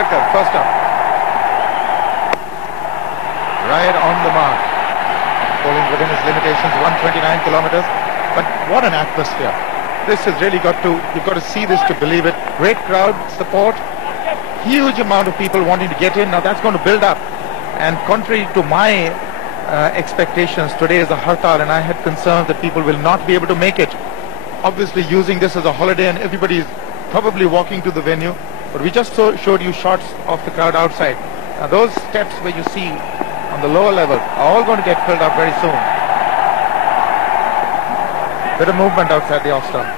Agarkar, first up. Right on the mark. Bowling within his limitations, 129 kilometers. But what an atmosphere. This has really you've got to see this to believe it. Great crowd support. Huge amount of people wanting to get in. Now that's going to build up. And contrary to my expectations, today is a hartal, and I had concerns that people will not be able to make it. Obviously using this as a holiday, and everybody is probably walking to the venue. But we just showed you shots of the crowd outside. Now those steps where you see on the lower level are all going to get filled up very soon. Bit of movement outside the off stump.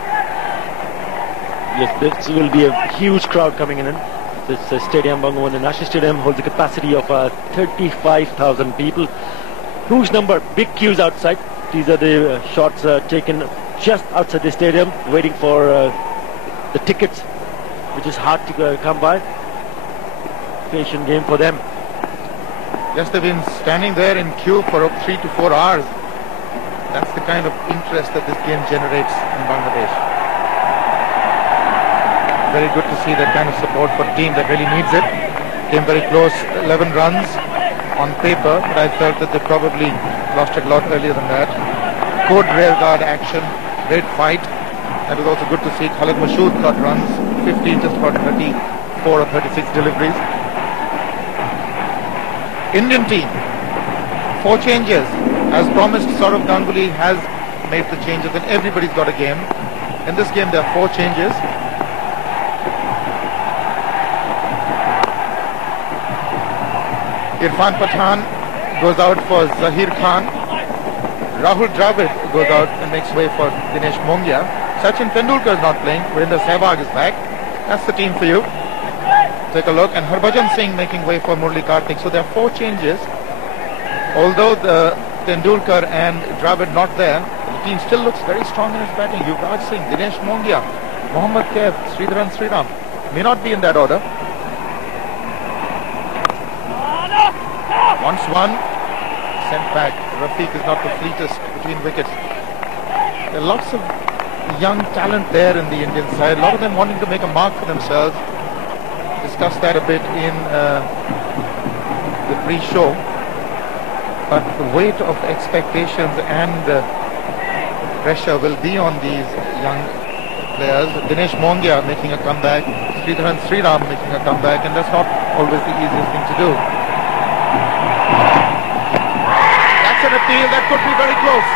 Yes, this will be a huge crowd coming in. This stadium, Bangabandhu National Stadium, holds a capacity of 35,000 people. Huge number, big queues outside. These are the shots taken just outside the stadium, waiting for the tickets, which is hard to come by. Patient game for them. Yes, they've been standing there in queue for 3 to 4 hours. That's the kind of interest that this game generates in Bangladesh. Very good to see that kind of support for a team that really needs it. Came very close, 11 runs on paper, but I felt that they probably lost it a lot earlier than that. Good rear guard action, great fight. That was also good to see. Khalid Mashood got runs, 15, just about 34 or 36 deliveries. Indian team, 4 changes. As promised, Saurav Ganguly has made the changes, and everybody's got a game. In this game, there are 4 changes. Irfan Pathan goes out for Zahir Khan. Rahul Dravid goes out and makes way for Dinesh Mongia. Sachin Tendulkar is not playing. Virendra Sehwag is back. That's the team for you. Take a look. And Harbhajan Singh making way for Murali Kartik. So there are 4 changes. Although the Tendulkar and Dravid not there, the team still looks very strong in its batting. Yuvraj Singh, Dinesh Mongia, Mohammad Kaif, Sriram may not be in that order. Once one, sent back. Rafiq is not the fleetest between wickets. There are lots of young talent there in the Indian side. A lot of them wanting to make a mark for themselves. Discussed that a bit in the pre-show. But the weight of expectations and pressure will be on these young players. Dinesh Mongia making a comeback, Sriram making a comeback, and that's not always the easiest thing to do. That's an appeal that could be very close.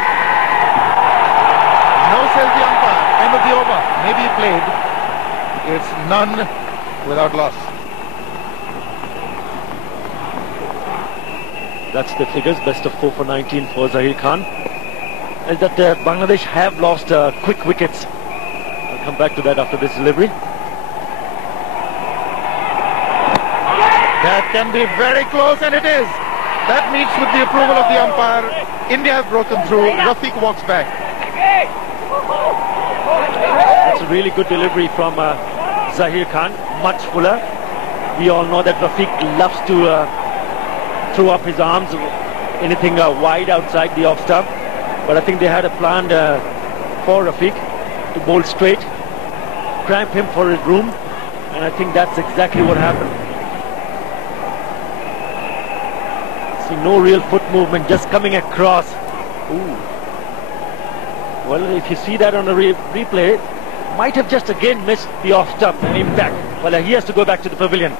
No, says the umpire. End of the over. Maybe he played. It's none without loss. That's the figures, best of 4 for 19 for Zahir Khan. Is that Bangladesh have lost quick wickets. I'll come back to that after this delivery. That can be very close, and it is. That meets with the approval of the umpire. India have broken through. Rafiq walks back. That's a really good delivery from Zahir Khan, much fuller. We all know that Rafiq loves to throw up his arms, anything wide outside the off stump. But I think they had a plan for Rafiq to bowl straight, cramp him for his room, and I think that's exactly what happened. See, no real foot movement, just coming across. Ooh. Well, if you see that on the replay, might have just again missed the off stump impact. Well, he has to go back to the pavilion.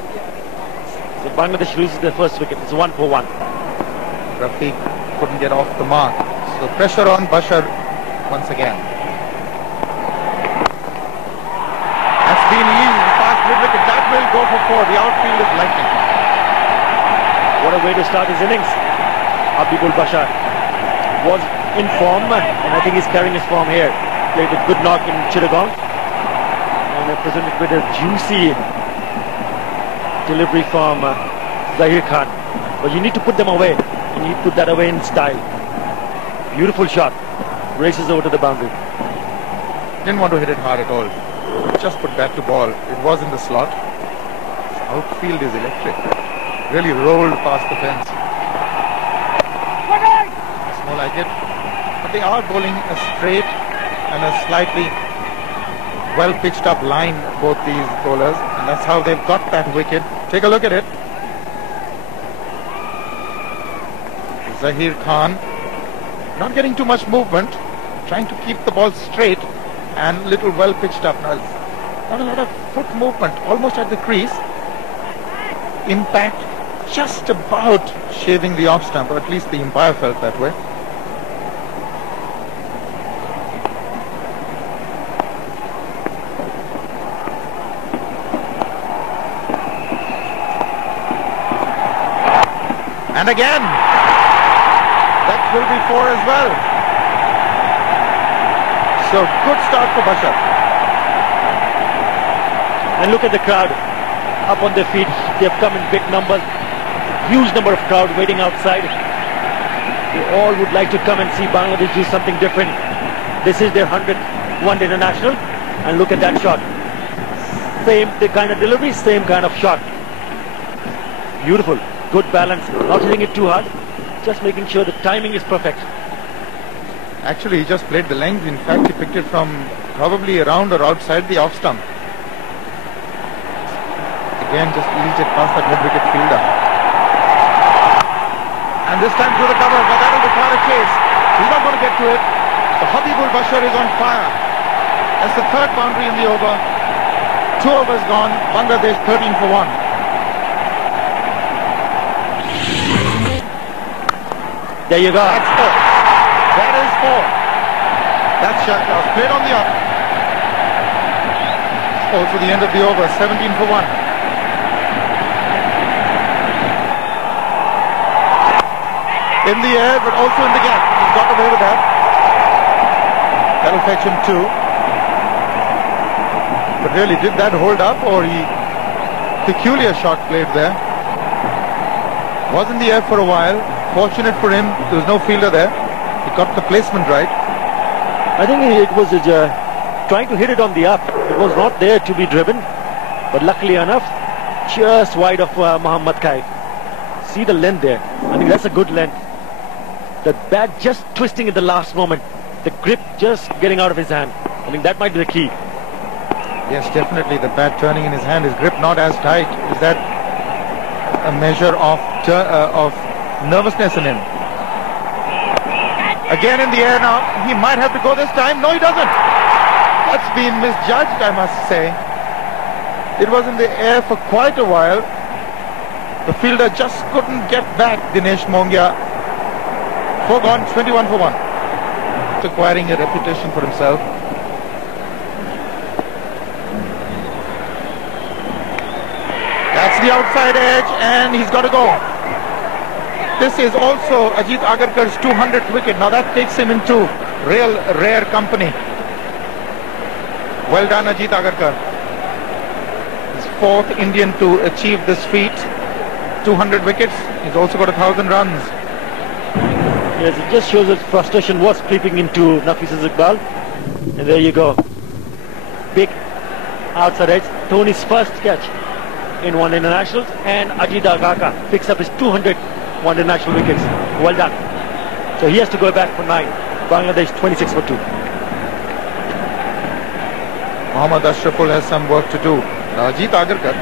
So Bangladesh loses their first wicket. It's 1 for 1. Rafiq couldn't get off the mark. So pressure on Bashar once again. That's been easy. Fast mid-wicket. That will go for 4. The outfield is lightning. What a way to start his innings. Habibul Bashar was in form, and I think he's carrying his form here. Played a good knock in Chittagong, and presented with a juicy delivery from Zahir Khan. But you need to put them away. You need to put that away in style. Beautiful shot. Races over to the boundary. Didn't want to hit it hard at all. Just put bat to ball. It was in the slot. Outfield is electric. Really rolled past the fence. That's more like it. But they are bowling a straight and a slightly well pitched up line, both these bowlers. And That's how they've got that wicket. Take a look at it. Zahir Khan not getting too much movement, trying to keep the ball straight and little well pitched up. Now, not a lot of foot movement, almost at the crease. Impact just about shaving the off stump, or at least the umpire felt that way. And again, that will be 4 as well. So good start for Bashar. And look at the crowd up on their feet. They've come in big numbers. Huge number of crowd waiting outside. They all would like to come and see Bangladesh do something different. This is their 100th one-day international. And look at that shot. Same kind of delivery, same kind of shot. Beautiful. Good balance. Not hitting it too hard. Just making sure the timing is perfect. Actually, he just played the length. In fact, he picked it from probably around or outside the off stump. Again, just eased it past that mid-wicket fielder. And this time through the cover, but that will require a chase. He's not going to get to it. So Habibul Bashar is on fire. That's the third boundary in the over. 2 overs gone. Bangladesh 13 for 1. There you go. That's 4. That is 4. That's shot was played on the up. Also the end of the over. 17 for 1. In the air, but also in the gap. He's got away with that. That'll fetch him 2. But really, did that hold up, or peculiar shot played there? Was in the air for a while. Fortunate for him, there was no fielder there. He got the placement right. I think it was trying to hit it on the up. It was not there to be driven. But luckily enough, just wide of Mohammad Kaif. See the length there. I think that's a good length. The bat just twisting at the last moment. The grip just getting out of his hand. I think that might be the key. Yes, definitely. The bat turning in his hand. His grip not as tight. Is that a measure of nervousness in him? Again in the air now. He might have to go this time. No, he doesn't. That's been misjudged, I must say. It was in the air for quite a while. The fielder just couldn't get back Dinesh Mongia. 4 gone, 21 for 1. Acquiring a reputation for himself. That's the outside edge, and he's got to go. This is also Ajit Agarkar's 200th wicket. Now that takes him into real rare company. Well done, Ajit Agarkar. He's 4th Indian to achieve this feat. 200 wickets. He's also got 1,000 runs. Yes, it just shows that frustration was creeping into Nafis Iqbal. And there you go. Big outside edge. Tony's first catch in one internationals, and Ajit Agarkar picks up his 200 one international wickets. Well done. So he has to go back for 9. Bangladesh 26 for 2. Mohammad Ashraful has some work to do. Now Ajit Agarkar,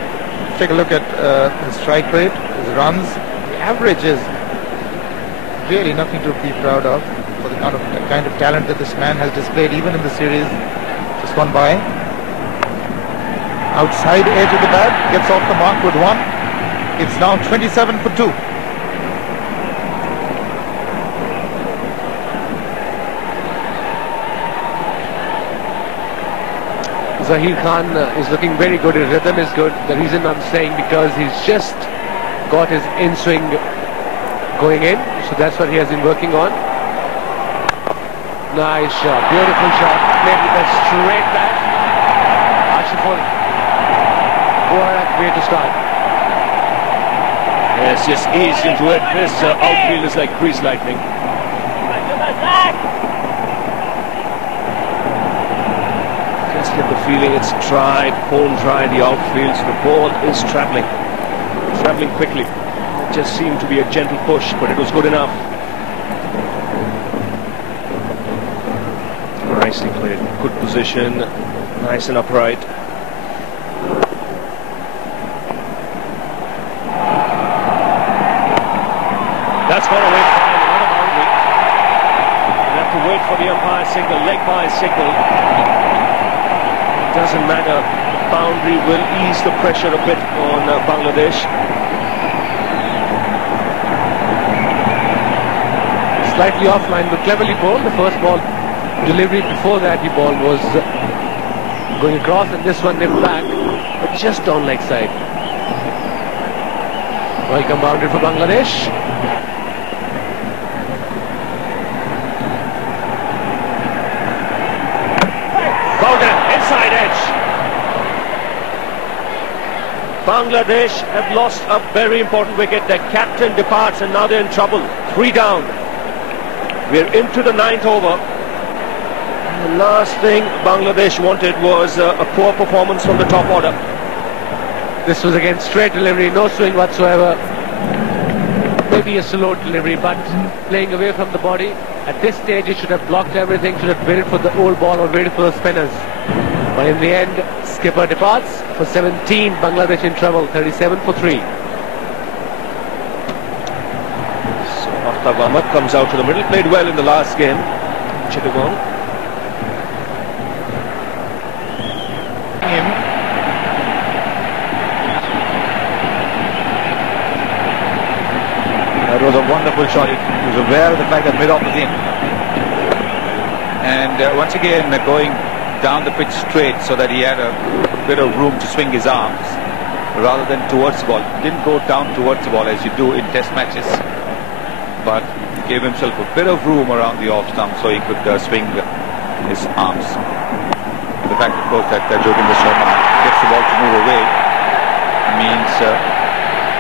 take a look at his strike rate, his runs. The average is really nothing to be proud of for the kind of talent that this man has displayed even in the series just gone by. Outside edge of the bat, gets off the mark with 1. It's now 27 for 2. Zahir Khan is looking very good. His rhythm is good. The reason I'm saying because he's just got his in-swing going in. So that's what he has been working on. Nice shot. Beautiful shot. Played with a straight bat. Ashraful. What a way to start. Yes, just eased into it. This outfield is like grease lightning. Just get the feeling it's dry, bone dry, the outfield, so the ball is travelling quickly. It just seemed to be a gentle push, but it was good enough. Nicely played, good position, nice and upright. That's gone away fine, another boundary. You have to wait for the umpire signal, leg by signal. It doesn't matter. The boundary will ease the pressure a bit on Bangladesh. Slightly offline, but cleverly bowled. The first ball delivery before that he balled was going across, and this one nipped back, but just on leg side. Welcome boundary for Bangladesh. Bowden, inside edge. Bangladesh have lost a very important wicket. Their captain departs and now they're in trouble. 3 down. We're into the 9th over. And the last thing Bangladesh wanted was a poor performance from the top order. This was again straight delivery, no swing whatsoever. Maybe a slow delivery, but playing away from the body. At this stage, he should have blocked everything, should have waited for the old ball or waited for the spinners. But in the end, skipper departs for 17. Bangladesh in trouble, 37 for 3. So Aftab Ahmed comes out to the middle, played well in the last game. Chittagong. That was a wonderful shot. He was aware of the fact that mid-off was in. And once again going down the pitch straight so that he had a bit of room to swing his arms rather than towards the ball. Didn't go down towards the ball as you do in test matches, but gave himself a bit of room around the off stump so he could swing his arms. The fact, of course, that Joginder Sharma gets the ball to move away means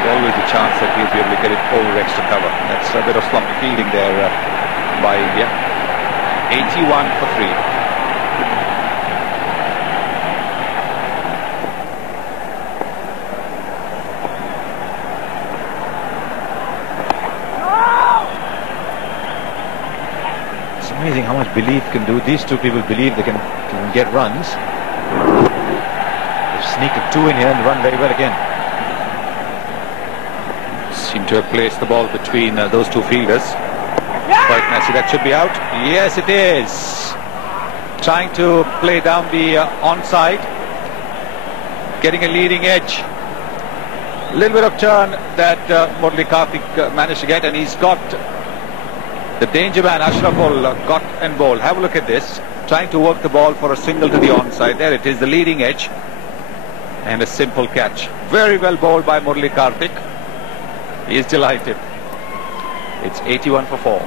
always a chance that he'll be able to get it over extra cover. That's a bit of slumpy fielding there by India. 81 for 3. It's amazing how much belief can do. These two people believe they can get runs. They've sneaked a 2 in here and run very well again. Seem to have placed the ball between those two fielders. Quite nicely. That should be out. Yes, it is. Trying to play down the onside. Getting a leading edge. A little bit of turn that Murali Karthik managed to get, and he's got the danger man Ashraful got and bowled. Have a look at this. Trying to work the ball for a single to the onside. There it is, the leading edge. And a simple catch. Very well bowled by Murali Karthik. He is delighted. It's 81 for 4.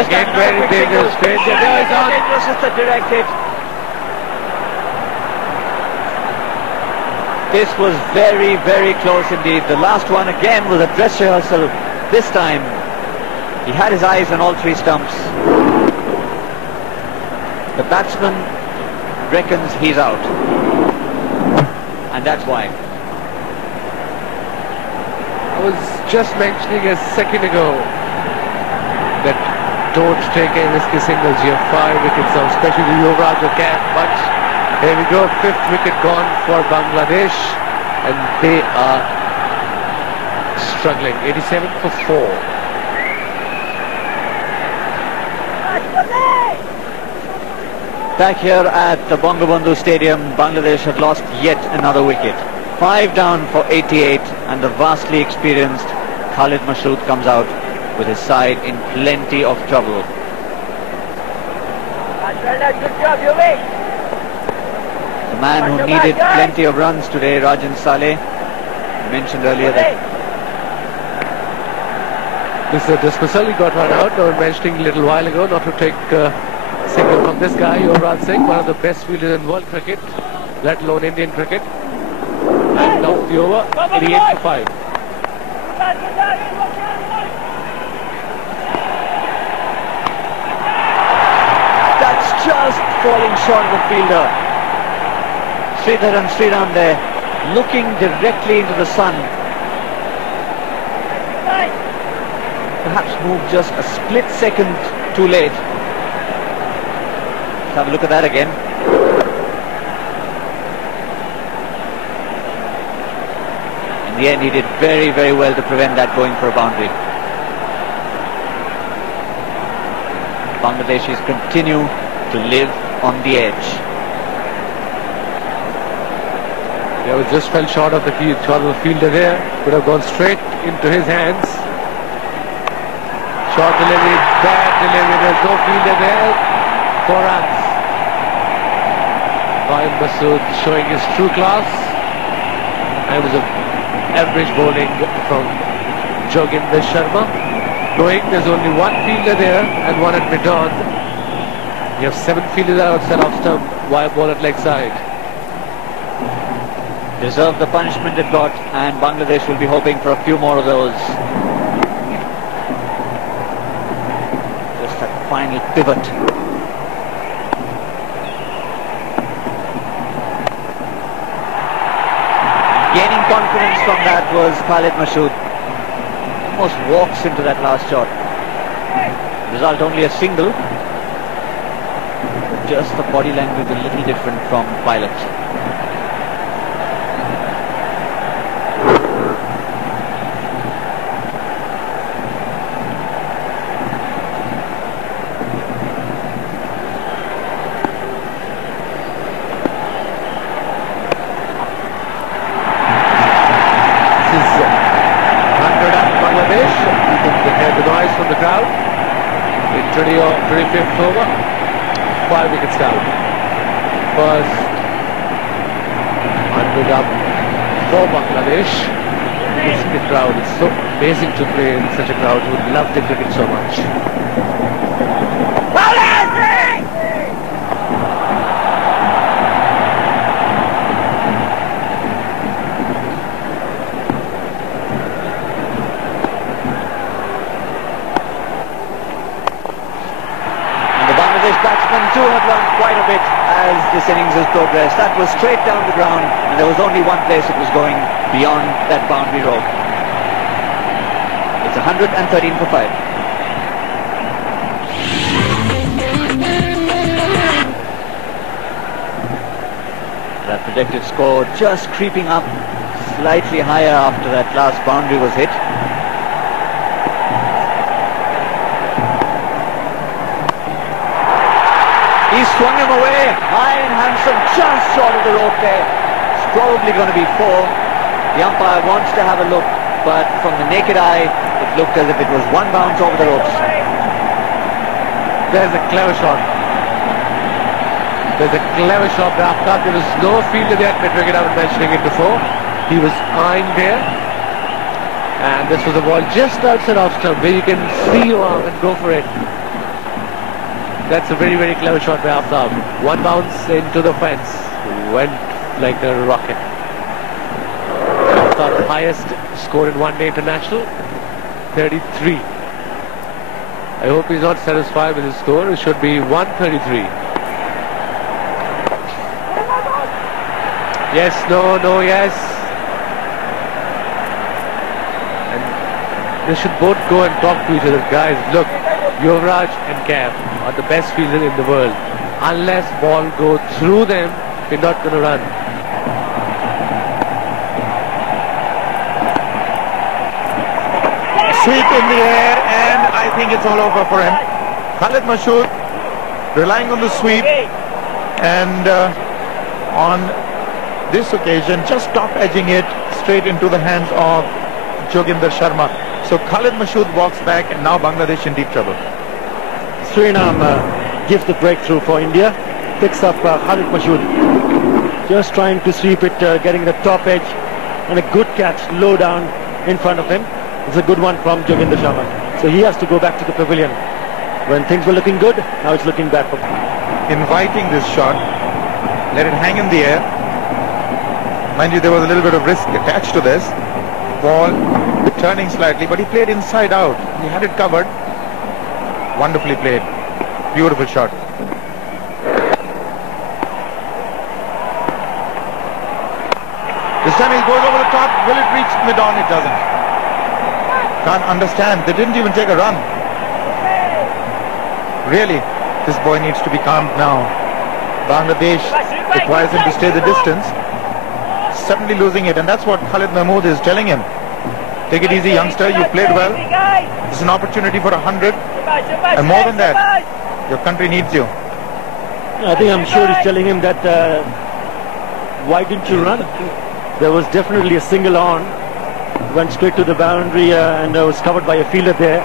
Again, very dangerous. Dangerous is the direct hit. This was very, very close indeed. The last one again was a dress rehearsal. This time he had his eyes on all three stumps. The batsman reckons he's out, and that's why. I was just mentioning a second ago that don't take any risky singles. You have 5 wickets now, especially the Yuvraj or Kaif. But here we go, 5th wicket gone for Bangladesh, and they are struggling. 87 for 4. Back here at the Bangabandhu Stadium, Bangladesh have lost yet another wicket. 5 down for 88, and the vastly experienced Khalid Mashrafe comes out with his side in plenty of trouble. Good job, you wait. The man who needed plenty of runs today, Rajan Saleh, mentioned earlier that Mr. Dismissal, he got run out. I was mentioning a little while ago not to take single from this guy, Yuvraj Singh, one of the best fielders in world cricket, let alone Indian cricket. And off the over, 88 for 5. that's just falling short of the fielder. Sriram there, looking directly into the sun. Perhaps moved just a split second too late. Let's have a look at that again. In the end, he did very, very well to prevent that going for a boundary. Bangladeshis continue to live on the edge. Yeah, was just fell short of the fielder there. Could have gone straight into his hands. Short delivery, bad delivery. There's no fielder there. 4 runs. Kaif Masood showing his true class. And it was an average bowling from Joginder Sharma. Knowing there's only one fielder there and one at mid-on. You have 7 fielders outside off stump. Why ball at leg side? Deserved the punishment it got, and Bangladesh will be hoping for a few more of those. Just that final pivot. Gaining confidence from that was Khalid Mashrafe. Almost walks into that last shot. Result only a single. Just the body language a little different from Pilot. From the crowd in 25th over, 5 wickets down. First 100 up for Bangladesh. The crowd is so amazing to play in such a crowd who love the cricket so much. Batsmen too have run quite a bit as this innings has progressed. That was straight down the ground, and there was only one place it was going beyond that boundary rope. It's 113 for 5. That projected score just creeping up slightly higher after that last boundary was hit. He swung him away, high and handsome, just short of the rope there. It's probably going to be 4. The umpire wants to have a look, but from the naked eye, it looked as if it was 1 bounce over the ropes. There's a clever shot. There's a clever shot by Aftab. There was no fielder there at mid-wicket. I was mentioning it before. He was eyeing there. And this was a ball just outside off stump where you can see your arm and go for it. That's a very, very clever shot by Aftab. 1 bounce into the fence. Went like a rocket. highest score in one-day international, 33. I hope he's not satisfied with his score. It should be 133. Yes, no, no, yes. And they should both go and talk to each other. Guys, look, Yuvraj and Kaif are the best fielders in the world. Unless ball go through them, we're not going to run. Sweep in the air, and I think it's all over for him. Khalid Mashood relying on the sweep, and on this occasion just top edging it straight into the hands of Joginder Sharma. So Khalid Mashood walks back, and now Bangladesh in deep trouble. Sriram gives the breakthrough for India, picks up Khalid Mashood, just trying to sweep it, getting the top edge, and a good catch low down in front of him. It's a good one from Joginder Sharma. So he has to go back to the pavilion. When things were looking good, now it's looking bad for him. Inviting this shot, let it hang in the air. Mind you, there was a little bit of risk attached to this. Ball turning slightly, but he played inside out. He had it covered. Wonderfully played. Beautiful shot. This time he goes over the top. Will it reach mid-on? It doesn't. Can't understand. They didn't even take a run. Really, this boy needs to be calmed now. Bangladesh requires him to stay the distance. Suddenly losing it, and that's what Khalid Mahmood is telling him. Take it easy, youngster. You played well. This is an opportunity for 100, and more than that, your country needs you. I think I'm sure he's telling him that why didn't you run? There was definitely a single on, went straight to the boundary and was covered by a fielder there.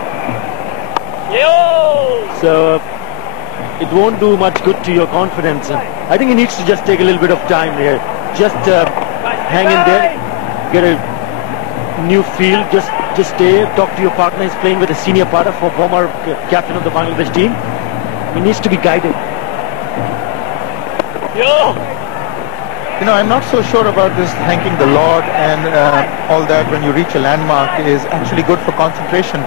So it won't do much good to your confidence. I think he needs to just take a little bit of time here. Just hang in there, get a new field, just stay, talk to your partner. He's playing with a senior partner, for former captain of the Bangladesh team. He needs to be guided. You know, I'm not so sure about this thanking the Lord and all that when you reach a landmark is actually good for concentration,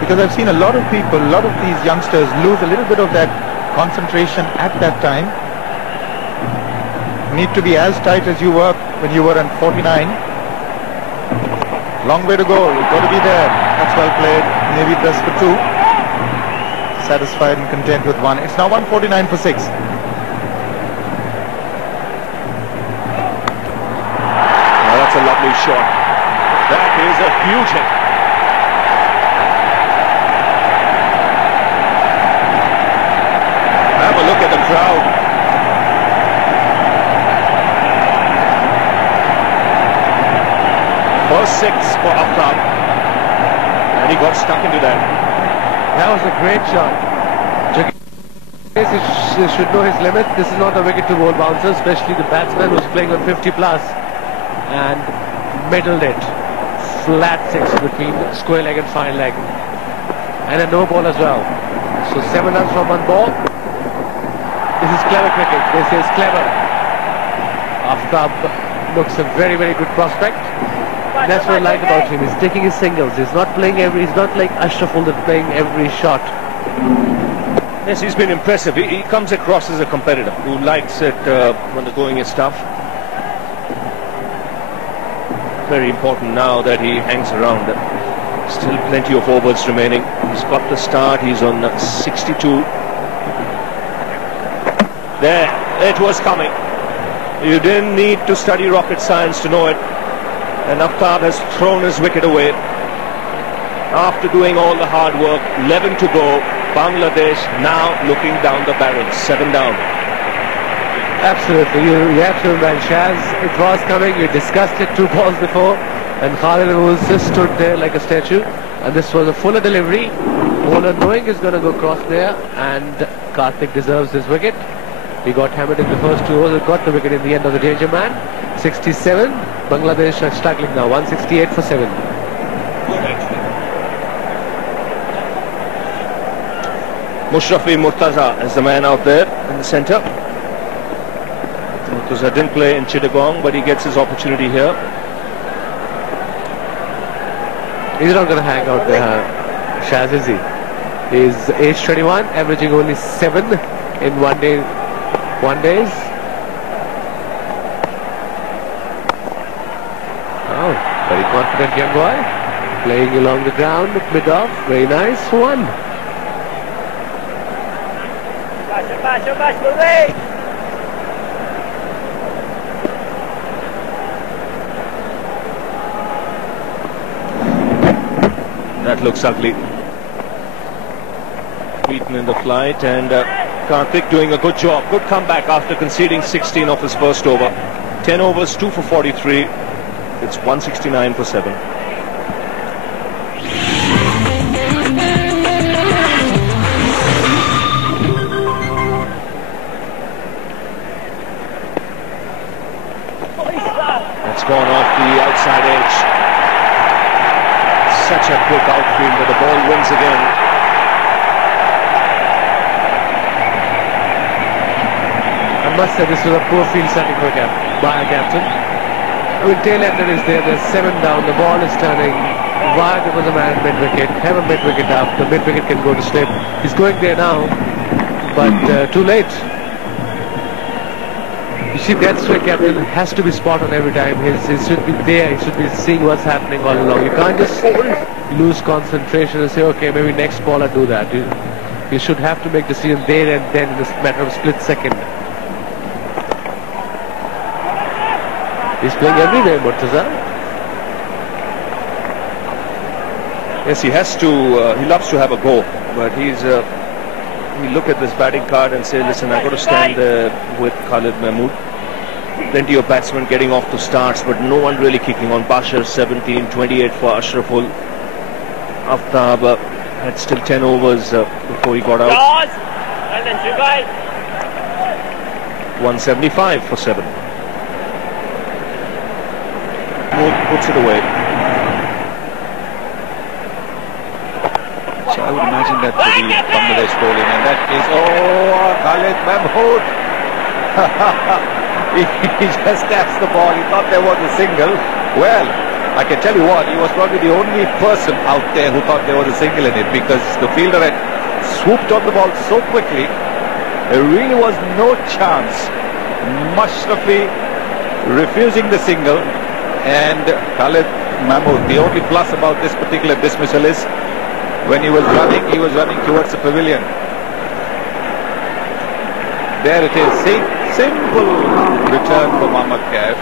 because I've seen a lot of people, a lot of these youngsters lose a little bit of that concentration at that time. You need to be as tight as you were when you were in 49. Long way to go. You've got to be there. That's well played. Maybe press for 2. Satisfied and content with 1. It's now 149 for 6. That's a lovely shot. That is a huge hit. Have a look at the crowd. First 6 for Aftab, and he got stuck into that. That was a great shot. He should know his limit. This is not a wicket to ball bouncer, especially the batsman who's playing on 50 plus, and middled it. Flat 6 between square leg and fine leg, and a no ball as well. So 7 runs from 1 ball. This is clever cricket. This is clever. Aftab looks a very, very good prospect. And that's what I like about him. He's taking his singles. He's not playing every. He's not like Ashraful that's playing every shot. Yes, he's been impressive. He comes across as a competitor who likes it when the going is tough. Very important now that he hangs around. Still plenty of overs remaining. He's got the start. He's on 62. There, it was coming. You didn't need to study rocket science to know it. And Aftab has thrown his wicket away. After doing all the hard work, 11 to go. Bangladesh now looking down the barrel. 7 down. Absolutely, you have to man Shaz. It was coming. You discussed it 2 balls before, and Khalid was just stood there like a statue. And this was a fuller delivery. Bowler knowing is going to go cross there, and Karthik deserves his wicket. He got hammered in the first 2 overs. Got the wicket in the end of the danger man. 67. Bangladesh are struggling now. 168 for 7. Mashrafe Mortaza is the man out there in the centre. Mortaza didn't play in Chittagong, but he gets his opportunity here. He's not going to hang out there, Shaz, is he? He's age 21, averaging only 7 in one days. Oh, very confident young boy. Playing along the ground, mid-off. Very nice. 1. That looks ugly. Beaten in the flight, and Karthik doing a good job. Good comeback after conceding 16 of his first over. 10 overs, 2 for 43. It's 169 for 7. That's gone off the outside edge. Such a quick outfield, but the ball wins again. I must say this was a poor field setting by a captain. I mean, tail-ender is there, there's 7 down, the ball is turning. Why there was a man mid-wicket? Have a mid-wicket up, the mid-wicket can go to sleep. He's going there now, but too late. You see, that's why captain has to be spot on every time. He should be there, he should be seeing what's happening all along. You can't just lose concentration and say, okay, maybe next ball I'll do that. You should have to make decision there and then in a matter of split second. He's playing everywhere, Mortaza. Yes, he has to. He loves to have a go, but he look at this batting card and say, listen, I've got to stand with Khalid Mahmood. Plenty of batsmen getting off to starts, but no one really kicking on. Bashar 17, 28 for Ashraful. Aftab had still 10 overs before he got out. 175 for 7. Puts it away. So I would imagine that for the Bangladesh bowling, and that is, Khalid Mahmood. He just taps the ball. He thought there was a single. Well, I can tell you what, he was probably the only person out there who thought there was a single in it, because the fielder had swooped on the ball so quickly, there really was no chance. Mashrafe refusing the single, and Khalid Mahmood. The only plus about this particular dismissal is when he was running towards the pavilion. There it is. Simple return for Mohammad Kaif,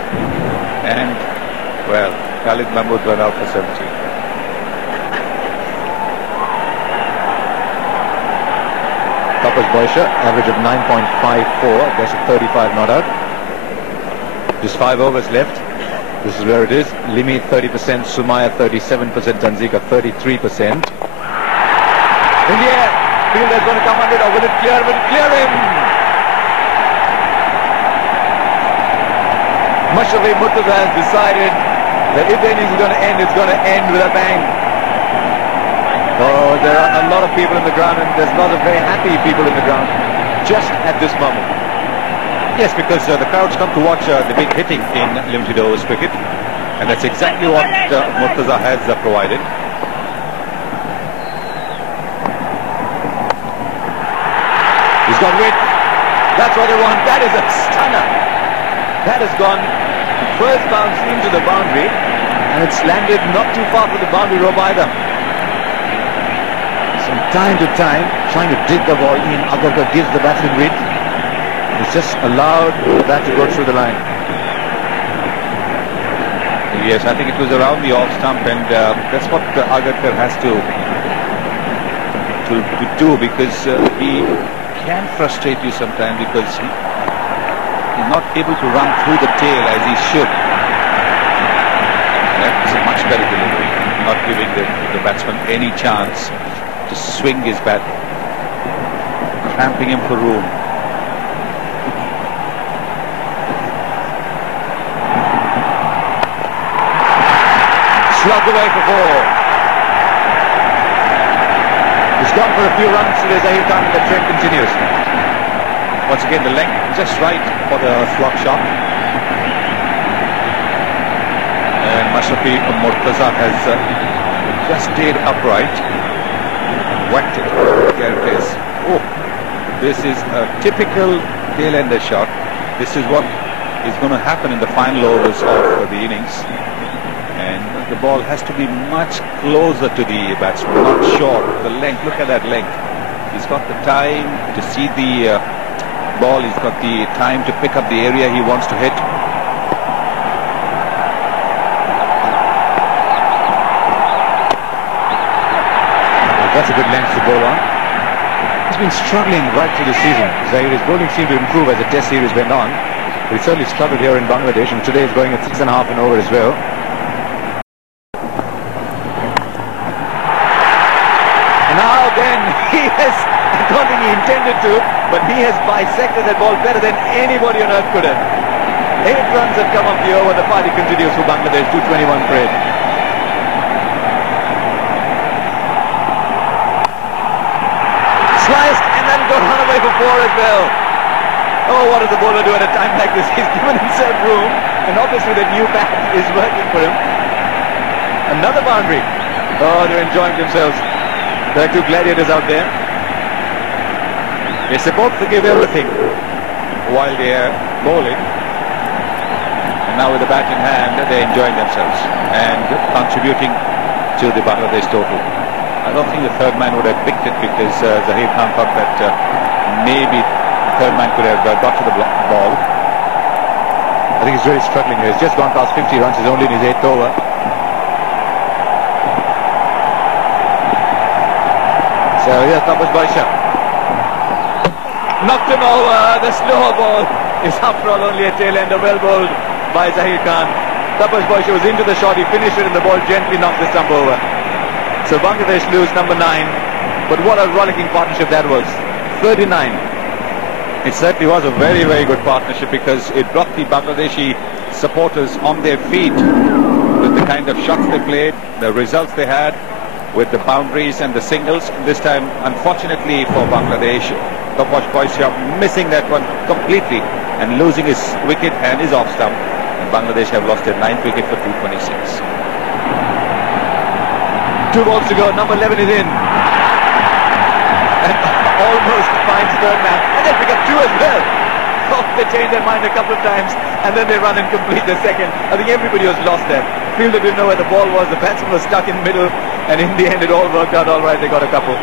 and well, Khalid Mahmood went out for 70. Tapash Baisya, average of 9.54, that's a 35 not out. Just 5 overs left. This is where it is. Limi 30%, Sumaya 37%, Tanzika 33%. In the air, fielder's going to come under it, or will it clear? Will it clear him? Mashrafe Mortaza has decided that if the innings is going to end, it's going to end with a bang. Oh, there are a lot of people in the ground, and there's lots of very happy people in the ground just at this moment. Yes, because the crowds come to watch the big hitting in limited overs cricket, and that's exactly what Mortaza has provided. He's got width. That's what they want. That is a stunner. That has gone first bounce into the boundary, and it's landed not too far from the boundary rope either. From time to time, trying to dig the ball in, Agarkar gives the batsman width. It's just allowed that to go through the line. Yes, I think it was around the off stump, and that's what Agarkar has to do, because he can frustrate you sometimes, because he's not able to run through the tail as he should. That's a much better delivery, not giving the batsman any chance to swing his bat, cramping him for room. Slugged away for 4. He's gone for a few runs to the Zahir Khan, and the trend continues. Once again, the length just right for the slog shot. And Mashrafe Mortaza has just stayed upright, whacked it. There it is. Oh, this is a typical tail-ender shot. This is what is going to happen in the final overs of the innings. And the ball has to be much closer to the batsman, not short. The length, look at that length. He's got the time to see the ball. He's got the time to pick up the area he wants to hit. That's a good length to bowl on. He's been struggling right through the season. His bowling seemed to improve as the Test series went on. But he certainly struggled here in Bangladesh, and today is going at 6.5 an over as well. And now then, I don't think he intended to, but he has bisected that ball better than anybody on earth could have. 8 runs have come off the over. The party continues for Bangladesh, 221 for 8. Sliced, and then got run away for 4 as well. Oh, what does the bowler do at a time like this? He's given himself room, and obviously the new bat is working for him. Another boundary. Oh, they're enjoying themselves. There are 2 gladiators out there. They're supposed to give everything while they're bowling. And now with the bat in hand, they're enjoying themselves and contributing to the Bangladesh total. I don't think the third man would have picked it because Zahir Khan thought that maybe the third man could have got to the ball. I think he's really struggling here. He's just gone past 50 runs. He's only in his 8th over. So here's Tapash Baisya. Knocked him over. The slow ball is after all only a tail ender, well bowled by Zahir Khan. Tapash Baisya was into the shot. He finished it and the ball gently knocked the stump over. So Bangladesh lose number 9, but what a rollicking partnership that was. 39. It certainly was a very, very good partnership because it brought the Bangladeshi supporters on their feet with the kind of shots they played, the results they had with the boundaries and the singles. This time, unfortunately for Bangladesh, Tapash Baisya missing that one completely and losing his wicket and his off stump. And Bangladesh have lost their 9th wicket for 226. 2 balls to go, number 11 is in. And almost finds third man. And then pick up 2 as well. Oh, they changed their mind a couple of times and then they run and complete the second. I think everybody was lost there. Fielder didn't know where the ball was. The batsman was stuck in the middle. And in the end it all worked out all right. They got a couple.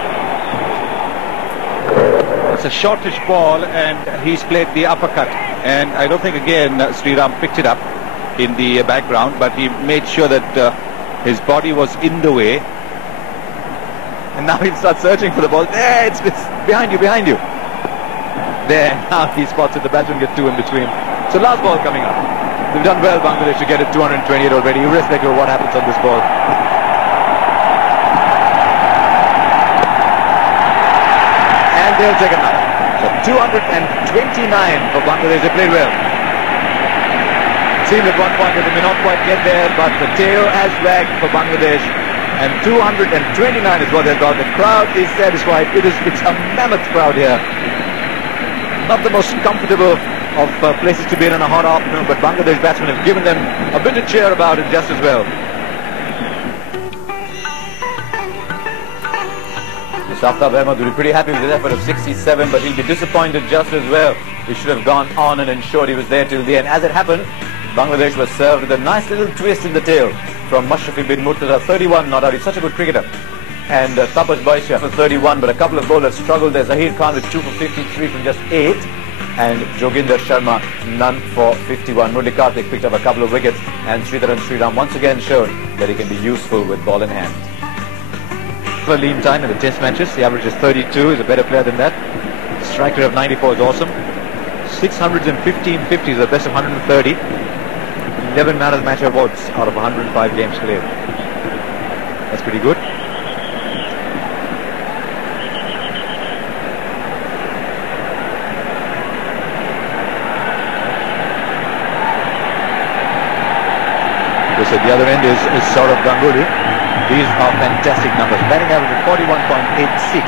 It's a shortish ball and he's played the uppercut. And I don't think again Sriram picked it up in the background, but he made sure that his body was in the way. And now he'll start searching for the ball. There, it's behind you, behind you. There, now he spots it. The batsman gets 2 in between. So last ball coming up. They've done well, Bangladesh, to get it 228 already, irrespective of what happens on this ball. And they'll take another. So 229 for Bangladesh. They played well. Seemed at one point that they may not quite get there, but the tail has wagged for Bangladesh. And 229 is what they've got. The crowd is satisfied. It's a mammoth crowd here. Not the most comfortable of places to be in on a hot afternoon, but Bangladesh batsmen have given them a bit of cheer about it just as well. Mr. Aftab Ahmed will be pretty happy with his effort of 67, but he'll be disappointed just as well. He should have gone on and ensured he was there till the end. As it happened, Bangladesh was served with a nice little twist in the tail from Mashrafe Mortaza, 31 not out. He's such a good cricketer. And Tapash Baisya for 31, but a couple of bowlers struggled there. Zahir Khan with 2 for 53 from just 8. And Joginder Sharma, none for 51. Murli Karthik picked up a couple of wickets. And Sriram once again showed that he can be useful with ball in hand. For lean time in the test matches, the average is 32. He's a better player than that. Strike rate of 94 is awesome. 615 50s, the best of 130. 11 man of the match awards out of 105 games played. That's pretty good. At the other end is Sriram. These are fantastic numbers. Batting average of 41.86.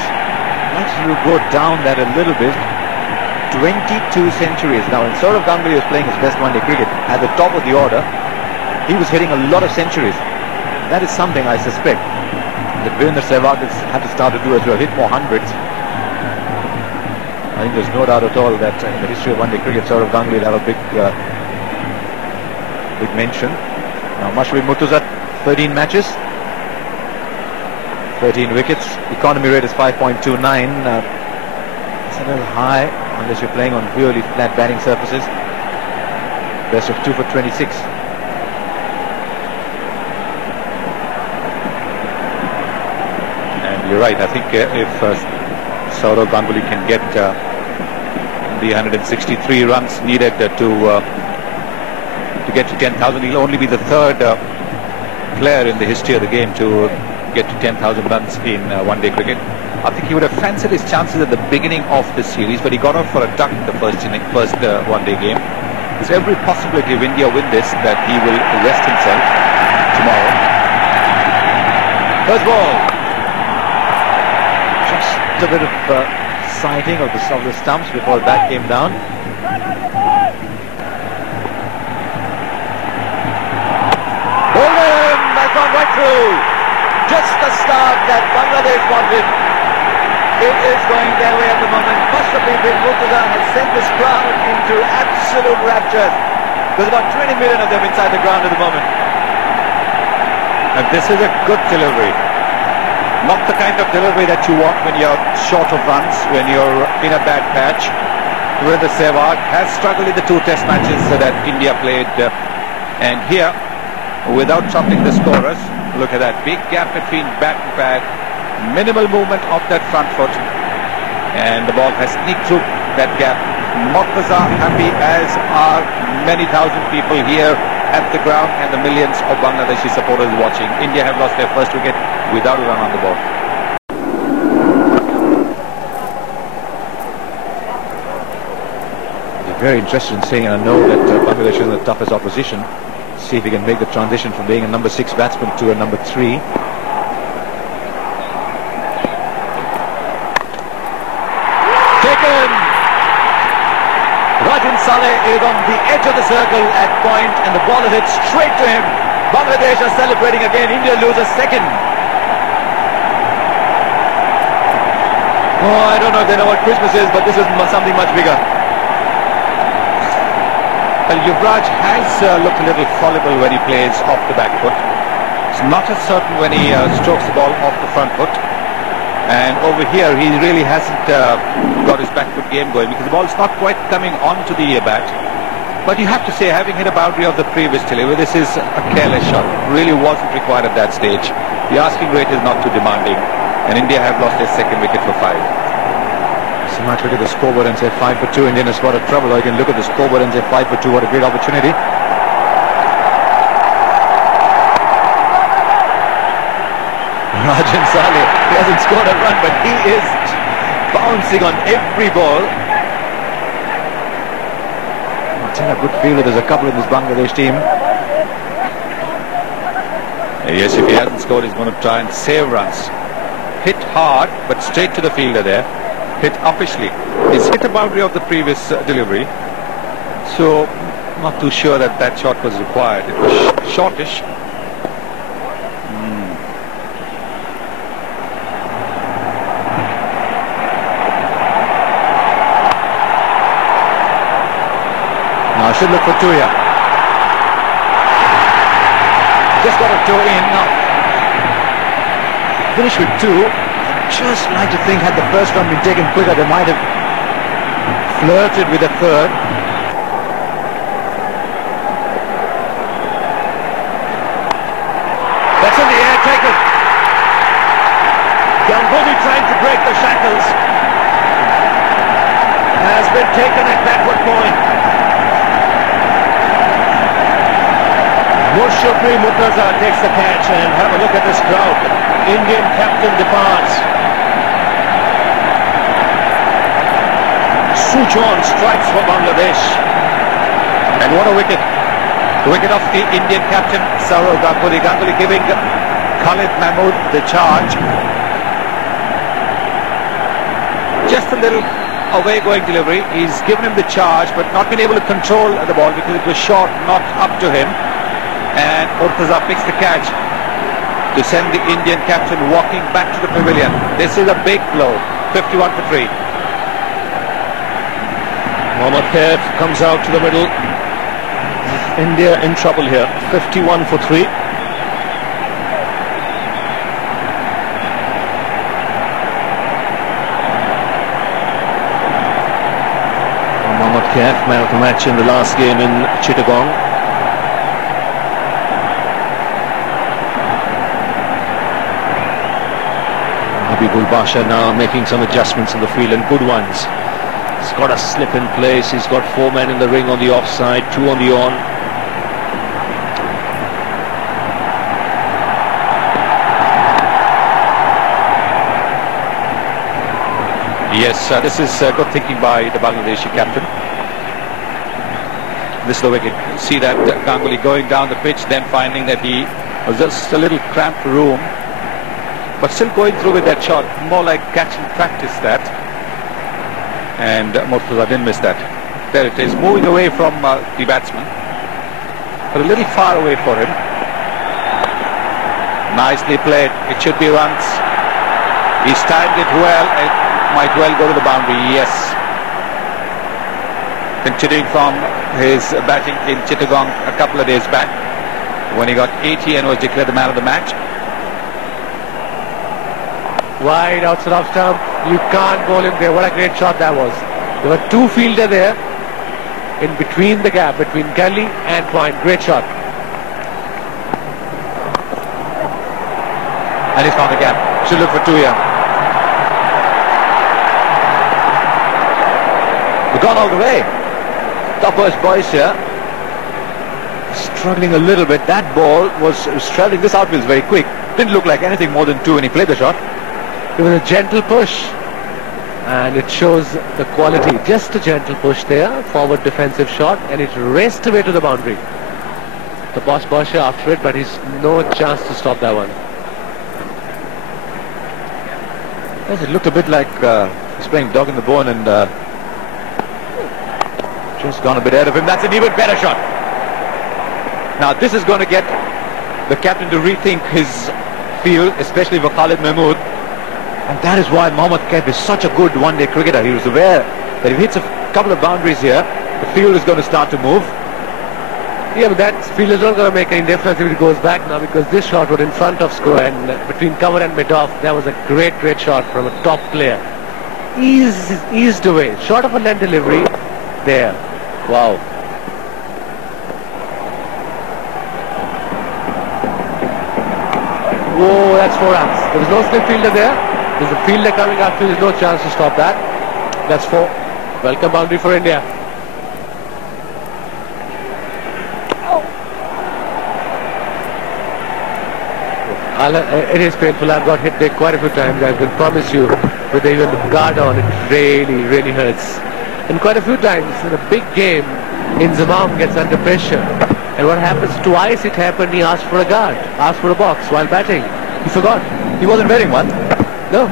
Actually, will go down that a little bit. 22 centuries. Now, when Sriram was playing his best one-day cricket at the top of the order, he was hitting a lot of centuries. That is something I suspect that Virendra Sehwag has had to start to do as well, hit more hundreds. I think there's no doubt at all that in the history of one-day cricket, Sourav Ganguly will have a big mention. Now Mashrafe Mortaza, 13 matches, 13 wickets. Economy rate is 5.29. It's a little high unless you're playing on really flat batting surfaces. Best of 2 for 26. And you're right, I think if Sourav Ganguly can get the 163 runs needed to get to 10,000, he'll only be the third player in the history of the game to get to 10,000 runs in one-day cricket. I think he would have fancied his chances at the beginning of the series, but he got off for a duck in the first one-day game. There's every possibility if India win this that he will rest himself tomorrow. First ball. Just a bit of sighting of the stumps before the bat came down. Golden! That's gone right through. Just the start that Bangladesh wanted. It is going their way at the moment. Mashrafe Mortaza has sent this crowd into absolute rapture. There's about 20 million of them inside the ground at the moment. And this is a good delivery. Not the kind of delivery that you want when you're short of runs, when you're in a bad patch. Virendra Sehwag has struggled in the 2 test matches that India played. And here, without troubling the scorers, look at that big gap between bat and pad, minimal movement of that front foot, and the ball has sneaked through that gap. Mortaza happy, as are many thousand people here at the ground and the millions of Bangladeshi supporters watching. India have lost their first wicket without a run on the ball. They're very interested in saying, and I know that Bangladesh is the toughest opposition. See if he can make the transition from being a number 6 batsman to a number 3. Taken! Rajan Saleh is on the edge of the circle at point, and the ball is hit straight to him. Bangladesh are celebrating again. India loses second. Oh, I don't know if they know what Christmas is, but this is something much bigger. Well, Yuvraj has looked a little fallible when he plays off the back foot. It's not as certain when he strokes the ball off the front foot. And over here, he really hasn't got his back foot game going because the ball's not quite coming onto the bat. But you have to say, having hit a boundary of the previous delivery, this is a careless shot. Really wasn't required at that stage. The asking rate is not too demanding. And India have lost their second wicket for 5. So you might look at the scoreboard and say 5 for 2, India in a spot of trouble. Or you can look at the scoreboard and say 5 for 2, what a great opportunity. Rajan Saleh, he hasn't scored a run, but he is bouncing on every ball. I'll tell you a good fielder, there's a couple in this Bangladesh team. Yes, if he hasn't scored, he's going to try and save runs. Hit hard, but straight to the fielder there. Hit offishly. He's hit a boundary of the previous delivery. So, not too sure that that shot was required. It was shortish. Now I should look for 2 here. Just got a 2 in now. Finish with 2. Just like to think, had the first run been taken quicker, they might have flirted with a third. That's in the air, taken. Ganguly trying to break the shackles. Has been taken at backward point. Mashrafe Mortaza takes the catch, and have a look at this crowd. Indian captain departs. Sujon strikes for Bangladesh. And what a wicket. The wicket of the Indian captain, Sourav Ganguly. Ganguly giving Khalid Mahmood the charge. Just a little away-going delivery. He's given him the charge, but not been able to control the ball because it was short, not up to him. And Mortaza picks the catch. to send the Indian captain walking back to the pavilion. This is a big blow. 51 for 3. Mohammad Kaif comes out to the middle. India in trouble here. 51 for 3. Mohammad Kaif, man of the match in the last game in Chittagong. Habibul Basha now making some adjustments in the field, and good ones. He's got a slip in place. He's got 4 men in the ring on the offside, 2 on the on. Yes, this is good thinking by the Bangladeshi captain. This is the wicket. See that Ganguly going down the pitch, then finding that he was just a little cramped room, but still going through with that shot, more like catch and practice that. And Mortaza didn't miss that. There it is, moving away from the batsman, but a little far away for him. Nicely played. It should be runs. He's timed it well. It might well go to the boundary. Yes. Continuing from his batting in Chittagong a couple of days back, when he got 80 and was declared the man of the match. Wide outside off stump. You can't bowl him there. What a great shot that was. There were 2 fielders there in between the gap between gully and point. Great shot. And he's found the gap. Should look for 2 here. We've gone all the way. Tapash Baisya struggling a little bit. That ball was travelling. This outfield is very quick. Didn't look like anything more than 2 when he played the shot. It was a gentle push, and it shows the quality. Just a gentle push there, forward defensive shot, and it raced away to the boundary. Tapash Baisya after it, but he's no chance to stop that one. Yes, it looked a bit like he's playing dog in the bone, and just gone a bit ahead of him. That's an even better shot. Now this is going to get the captain to rethink his field, especially for Khalid Mahmood. And that is why Mohammad Kaif is such a good one-day cricketer. He was aware that if he hits a couple of boundaries here, the field is going to start to move. Yeah, but that field is not going to make any difference if it goes back now, because this shot was in front of square, and between cover and mid-off, that was a great shot from a top player. Eased away. Short of a length delivery there. Wow. Whoa, that's 4 runs. There was no slip fielder there. There's a fielder coming after. There's no chance to stop that. That's 4. Welcome boundary for India. It is painful. I've got hit there quite a few times. I can promise you, with even the guard on, it really hurts. And quite a few times in a big game, Inzamam gets under pressure. And what happens, twice it happened, he asked for a guard, asked for a box while batting. He forgot. He wasn't wearing one. No.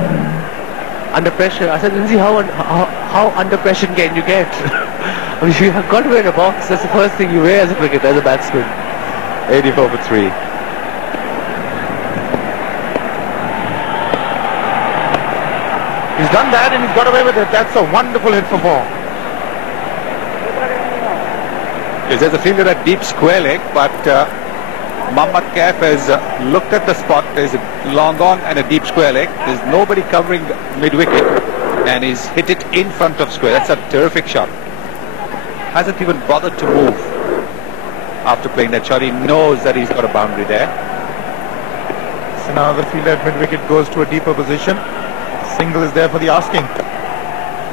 Under pressure. I said, Lindsay, how under pressure can you get? I mean, you have got to wear a box. That's the first thing you wear as a cricketer, as a batsman. 84 for 3. He's done that and he's got away with it. That's a wonderful hit for 4. Yes, there's a fielder at deep square leg, but Mohammad Kaif has looked at the spot. There's a long on and a deep square leg. There's nobody covering mid-wicket, and he's hit it in front of square. That's a terrific shot. Hasn't even bothered to move after playing that shot. He knows that he's got a boundary there. So now the fielder at mid-wicket goes to a deeper position. Single is there for the asking.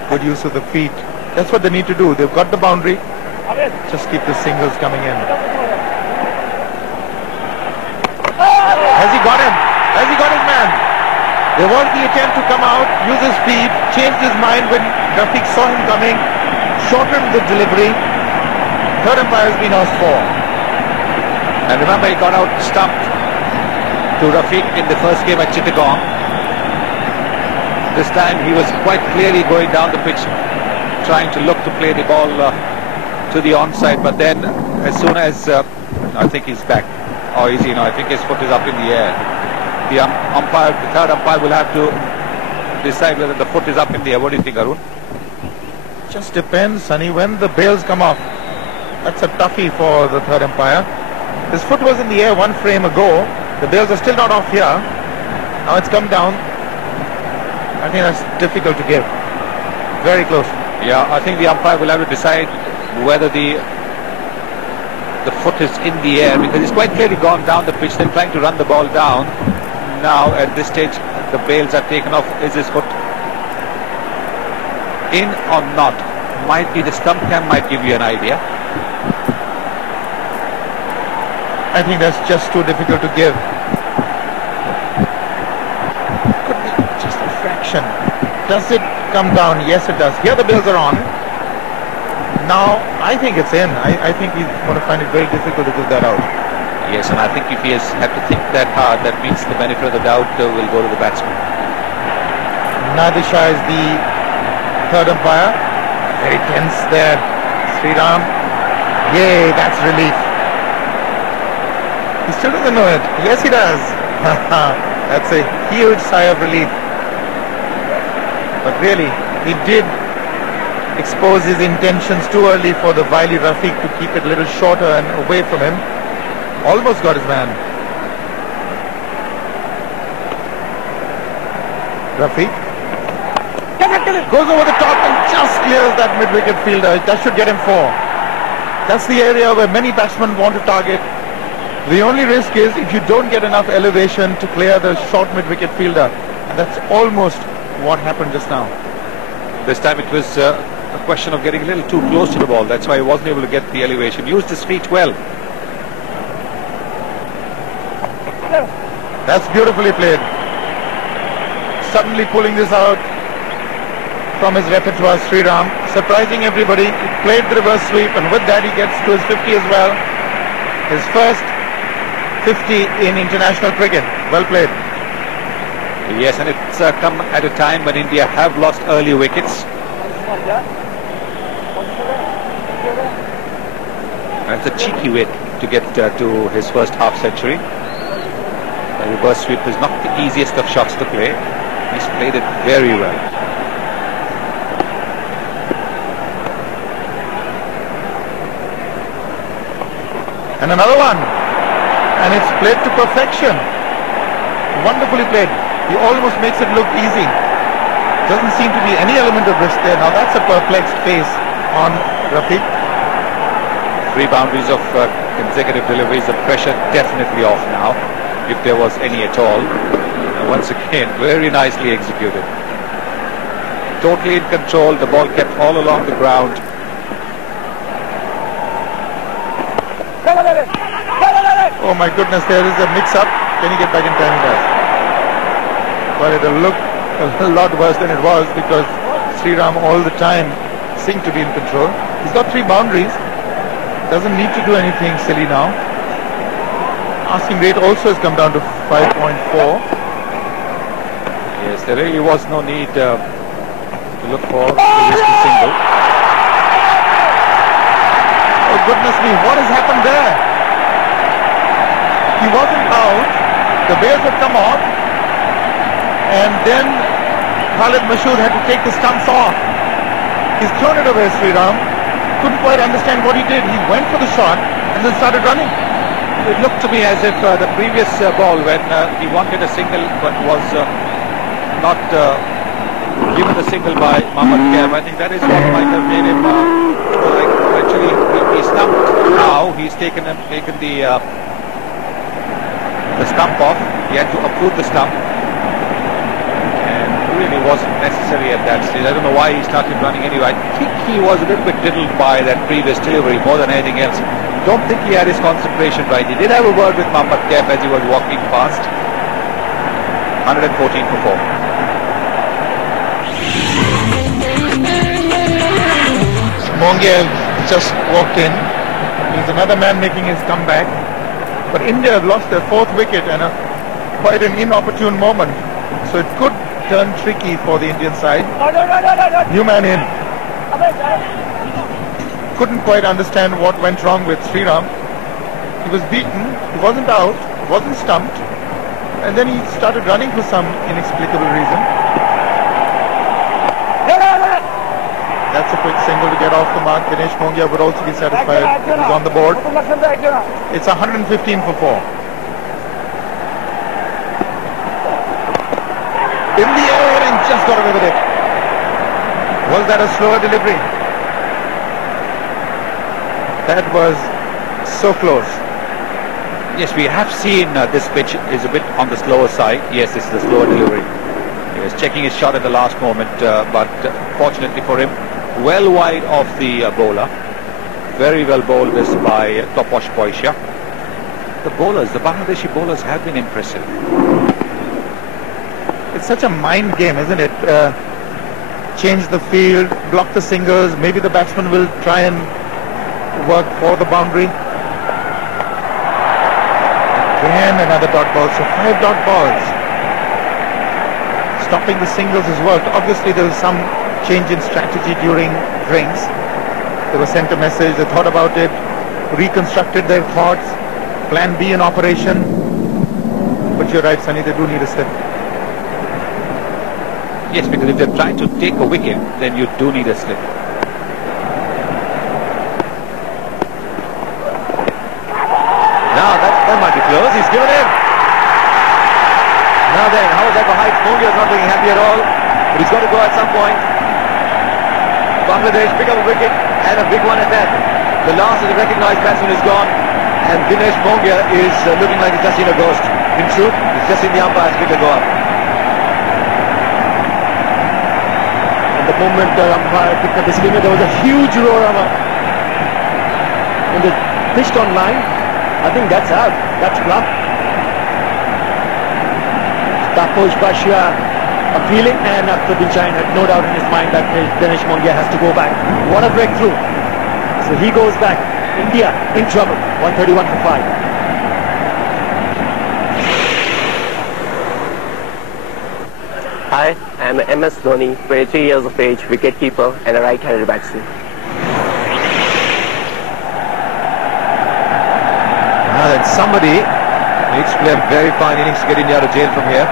Good use of the feet. That's what they need to do. They've got the boundary. Just keep the singles coming in. Has he got him? Has he got his man? There was the attempt to come out, use his feet, changed his mind when Rafiq saw him coming, shortened the delivery. Third umpire has been asked for. And remember, he got out stumped to Rafiq in the first game at Chittagong. This time he was quite clearly going down the pitch, trying to look to play the ball to the onside, but then as soon as I think he's back, or is he? I think his foot is up in the air. The umpire, the third umpire, will have to decide whether the foot is up in the air. What do you think, Arun? Just depends, Sonny, when the bails come off. That's a toughie for the third umpire. His foot was in the air one frame ago. The bails are still not off here. Now it's come down. I think that's difficult to give. Very close. Yeah, I think the umpire will have to decide whether the foot is in the air, because he's quite clearly gone down the pitch, then trying to run the ball down. Now at this stage the bails are taken off. Is his foot in or not? Might be the stump cam might give you an idea. I think that's just too difficult to give. Could be just a fraction. Does it come down? Yes, it does. Here the bails are on. Now I think it's in. I think he's going to find it very difficult to give that out. Yes, and I think if he has had to think that hard, that means the benefit of the doubt will go to the batsman. Nadisha is the third umpire. Very tense there. Sriram. Yay, that's relief. He still doesn't know it. Yes, he does. That's a huge sigh of relief. But really, he did expose his intentions too early for the wily Rafiq to keep it a little shorter and away from him. Almost got his man. Rafiq goes over the top and just clears that mid-wicket fielder. That should get him 4. That's the area where many batsmen want to target. The only risk is if you don't get enough elevation to clear the short mid-wicket fielder. And that's almost what happened just now. This time it was a question of getting a little too close to the ball. That's why he wasn't able to get the elevation. Used his feet well. That's beautifully played. Suddenly pulling this out from his repertoire, Sriram, surprising everybody. He played the reverse sweep, and with that he gets to his 50 as well. His first 50 in international cricket. Well played. Yes, and it's come at a time when India have lost early wickets. And it's a cheeky way to get to his first half century. The reverse sweep is not the easiest of shots to play. He's played it very well. And another one. And it's played to perfection. Wonderfully played. He almost makes it look easy. Doesn't seem to be any element of risk there. Now that's a perplexed face on Rafiq. 3 boundaries of consecutive deliveries. The pressure definitely off now, if there was any at all. And once again, very nicely executed. Totally in control. The ball kept all along the ground. Oh my goodness, there is a mix-up. Can he get back in time? He does. But it'll look a lot worse than it was because Sriram all the time seemed to be in control. He's got 3 boundaries. Doesn't need to do anything silly now. Asking rate also has come down to 5.4. Yes, there really was no need to look for the risky single. Oh goodness me, what has happened there? He wasn't out. The bails had come off. And then Khalid Mashood had to take the stumps off. He's thrown it away, Sriram. Couldn't quite understand what he did. He went for the shot and then started running. It looked to me as if the previous ball, when he wanted a single but was not given the single by Mohammad Kaif, I think that is what might have made him eventually he stumped. Now he's taken the stump off. He had to uproot the stump. Really wasn't necessary at that stage. I don't know why he started running anyway. I think he was a little bit diddled by that previous delivery more than anything else. Don't think he had his concentration right. He did have a word with Mohammad Kaif as he was walking past. 114 for 4. Mongia just walked in. There's another man making his comeback. But India have lost their 4th wicket and quite an inopportune moment. So it could turn tricky for the Indian side. New man in. Couldn't quite understand what went wrong with Sriram. He was beaten, he wasn't out, he wasn't stumped, and then he started running for some inexplicable reason. That's a quick single to get off the mark. Dinesh Mongia would also be satisfied. He's on the board. It's 115 for 4. In the air and just got away with it. Was that a slower delivery? That was so close. Yes, we have seen this pitch is a bit on the slower side. Yes, this is a slower delivery. He was checking his shot at the last moment, but fortunately for him, well wide of the bowler. Very well bowled this by Tapash Baisya. The Bangladeshi bowlers have been impressive. It's such a mind game, isn't it? Change the field, block the singles, maybe the batsman will try and work for the boundary. Again another dot ball, so 5 dot balls. Stopping the singles has worked. Obviously there was some change in strategy during drinks. They were sent a message, they thought about it, reconstructed their thoughts, plan B in operation. But you're right, Sunny, they do need a slip. Yes, because if they're trying to take a wicket, then you do need a slip. Now that might be close. He's given him. Now then, how is that for heights? Mongia is not looking happy at all, but he's got to go at some point. Bangladesh pick up a wicket, and a big one at that. The last of the recognised batsman is gone, and Dinesh Mongia is looking like he's just seen a ghost. In truth, he's just seen the umpire's wicket go up. And the moment the umpire picked up the spinner, there was a huge roar when they pitched on line. I think that's out. That's flop. Tapash Baisya appealing, and Aftab Ahmed had no doubt in his mind that Dinesh Mongia has to go back. What a breakthrough. So he goes back. India in trouble. 131 for 5. Hi, I am MS Dhoni, 23 years of age, wicketkeeper and a right-handed batsman. Now then, somebody needs to play a very fine innings to get India out of jail from here.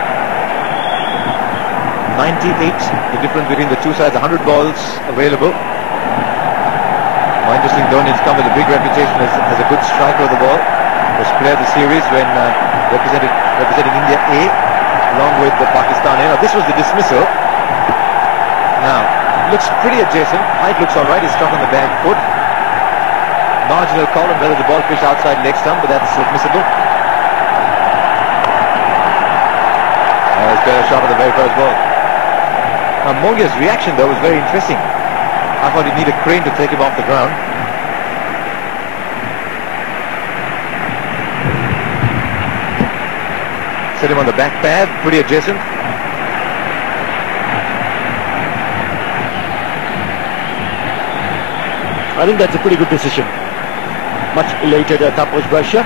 98, the difference between the two sides, 100 balls available. Now, interesting, Dhoni has come with a big reputation as a good striker of the ball. Was player of the series when representing India A along with the Pakistan A. Now, this was the dismissal. Now, looks pretty adjacent. Height looks all right. He's struck on the back foot. Marginal call on whether the ball pitched outside leg stump, but that's admissible. There's better shot of the very first ball. Now, Mongia's reaction, though, was very interesting. I thought he'd need a crane to take him off the ground. Set him on the back pad, pretty adjacent. I think that's a pretty good decision. Much elated Tapash Baisya.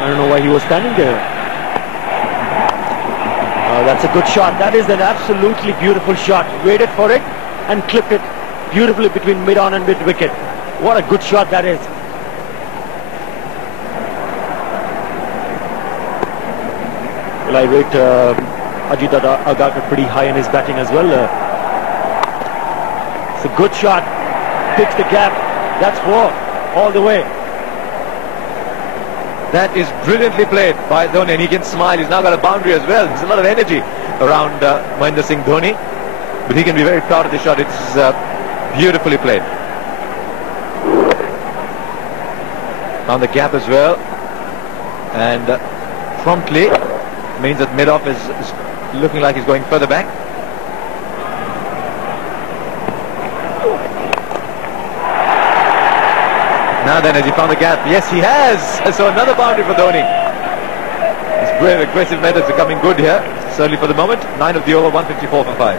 I don't know why he was standing there. That's a good shot. That is an absolutely beautiful shot. Waited for it and clipped it beautifully between mid-on and mid-wicket. What a good shot that is. Well, I rate Ajit Agarkar pretty high in his batting as well. It's a good shot. Picks the gap. That's 4 all the way. That is brilliantly played by Dhoni, and he can smile. He's now got a boundary as well. There's a lot of energy around Mahendra Singh Dhoni, but he can be very proud of the shot. It's beautifully played. Found the gap as well, and promptly means that mid-off is looking like he's going further back. Now then, has he found the gap? Yes, he has. So another boundary for Dhoni. His brave, aggressive methods are coming good here, certainly for the moment. 9 of the over, 154 for 5.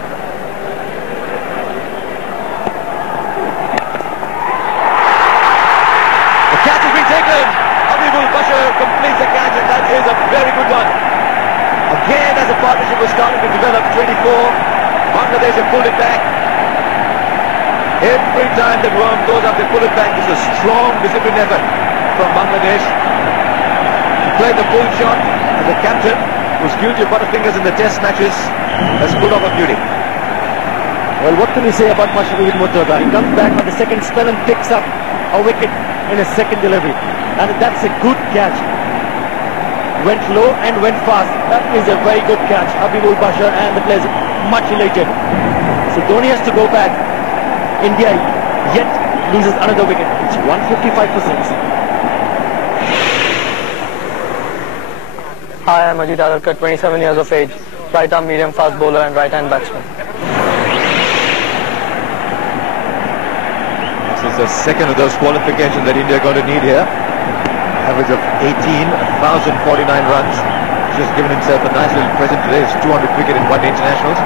The catch has been taken. Habibul Bashar completes the catch, and that is a very good one. Again, as a partnership was starting to develop, 24. Bangladesh have pulled it back. Every time that worm goes up, they pull it back. This is a strong, disciplined effort from Bangladesh. played the full shot, and the captain, who's guilty of butterfingers in the test matches, has pulled off a beauty. Well, what can we say about Mashrafe Mortaza? He comes back on the second spell and picks up a wicket in a second delivery. And that's a good catch. Went low and went fast. That is a very good catch. Habibul Bashar and the players much elated. So Dhoni has to go back. India yet loses another wicket. It's 155 for 6. Hi, I'm Ajit Agarkar, 27 years of age, right-arm medium fast bowler and right-hand batsman. This is the second of those qualifications that India are going to need here. Average of 1,049 runs. He's just given himself a nice little present today. His 200th wicket in one-day internationals.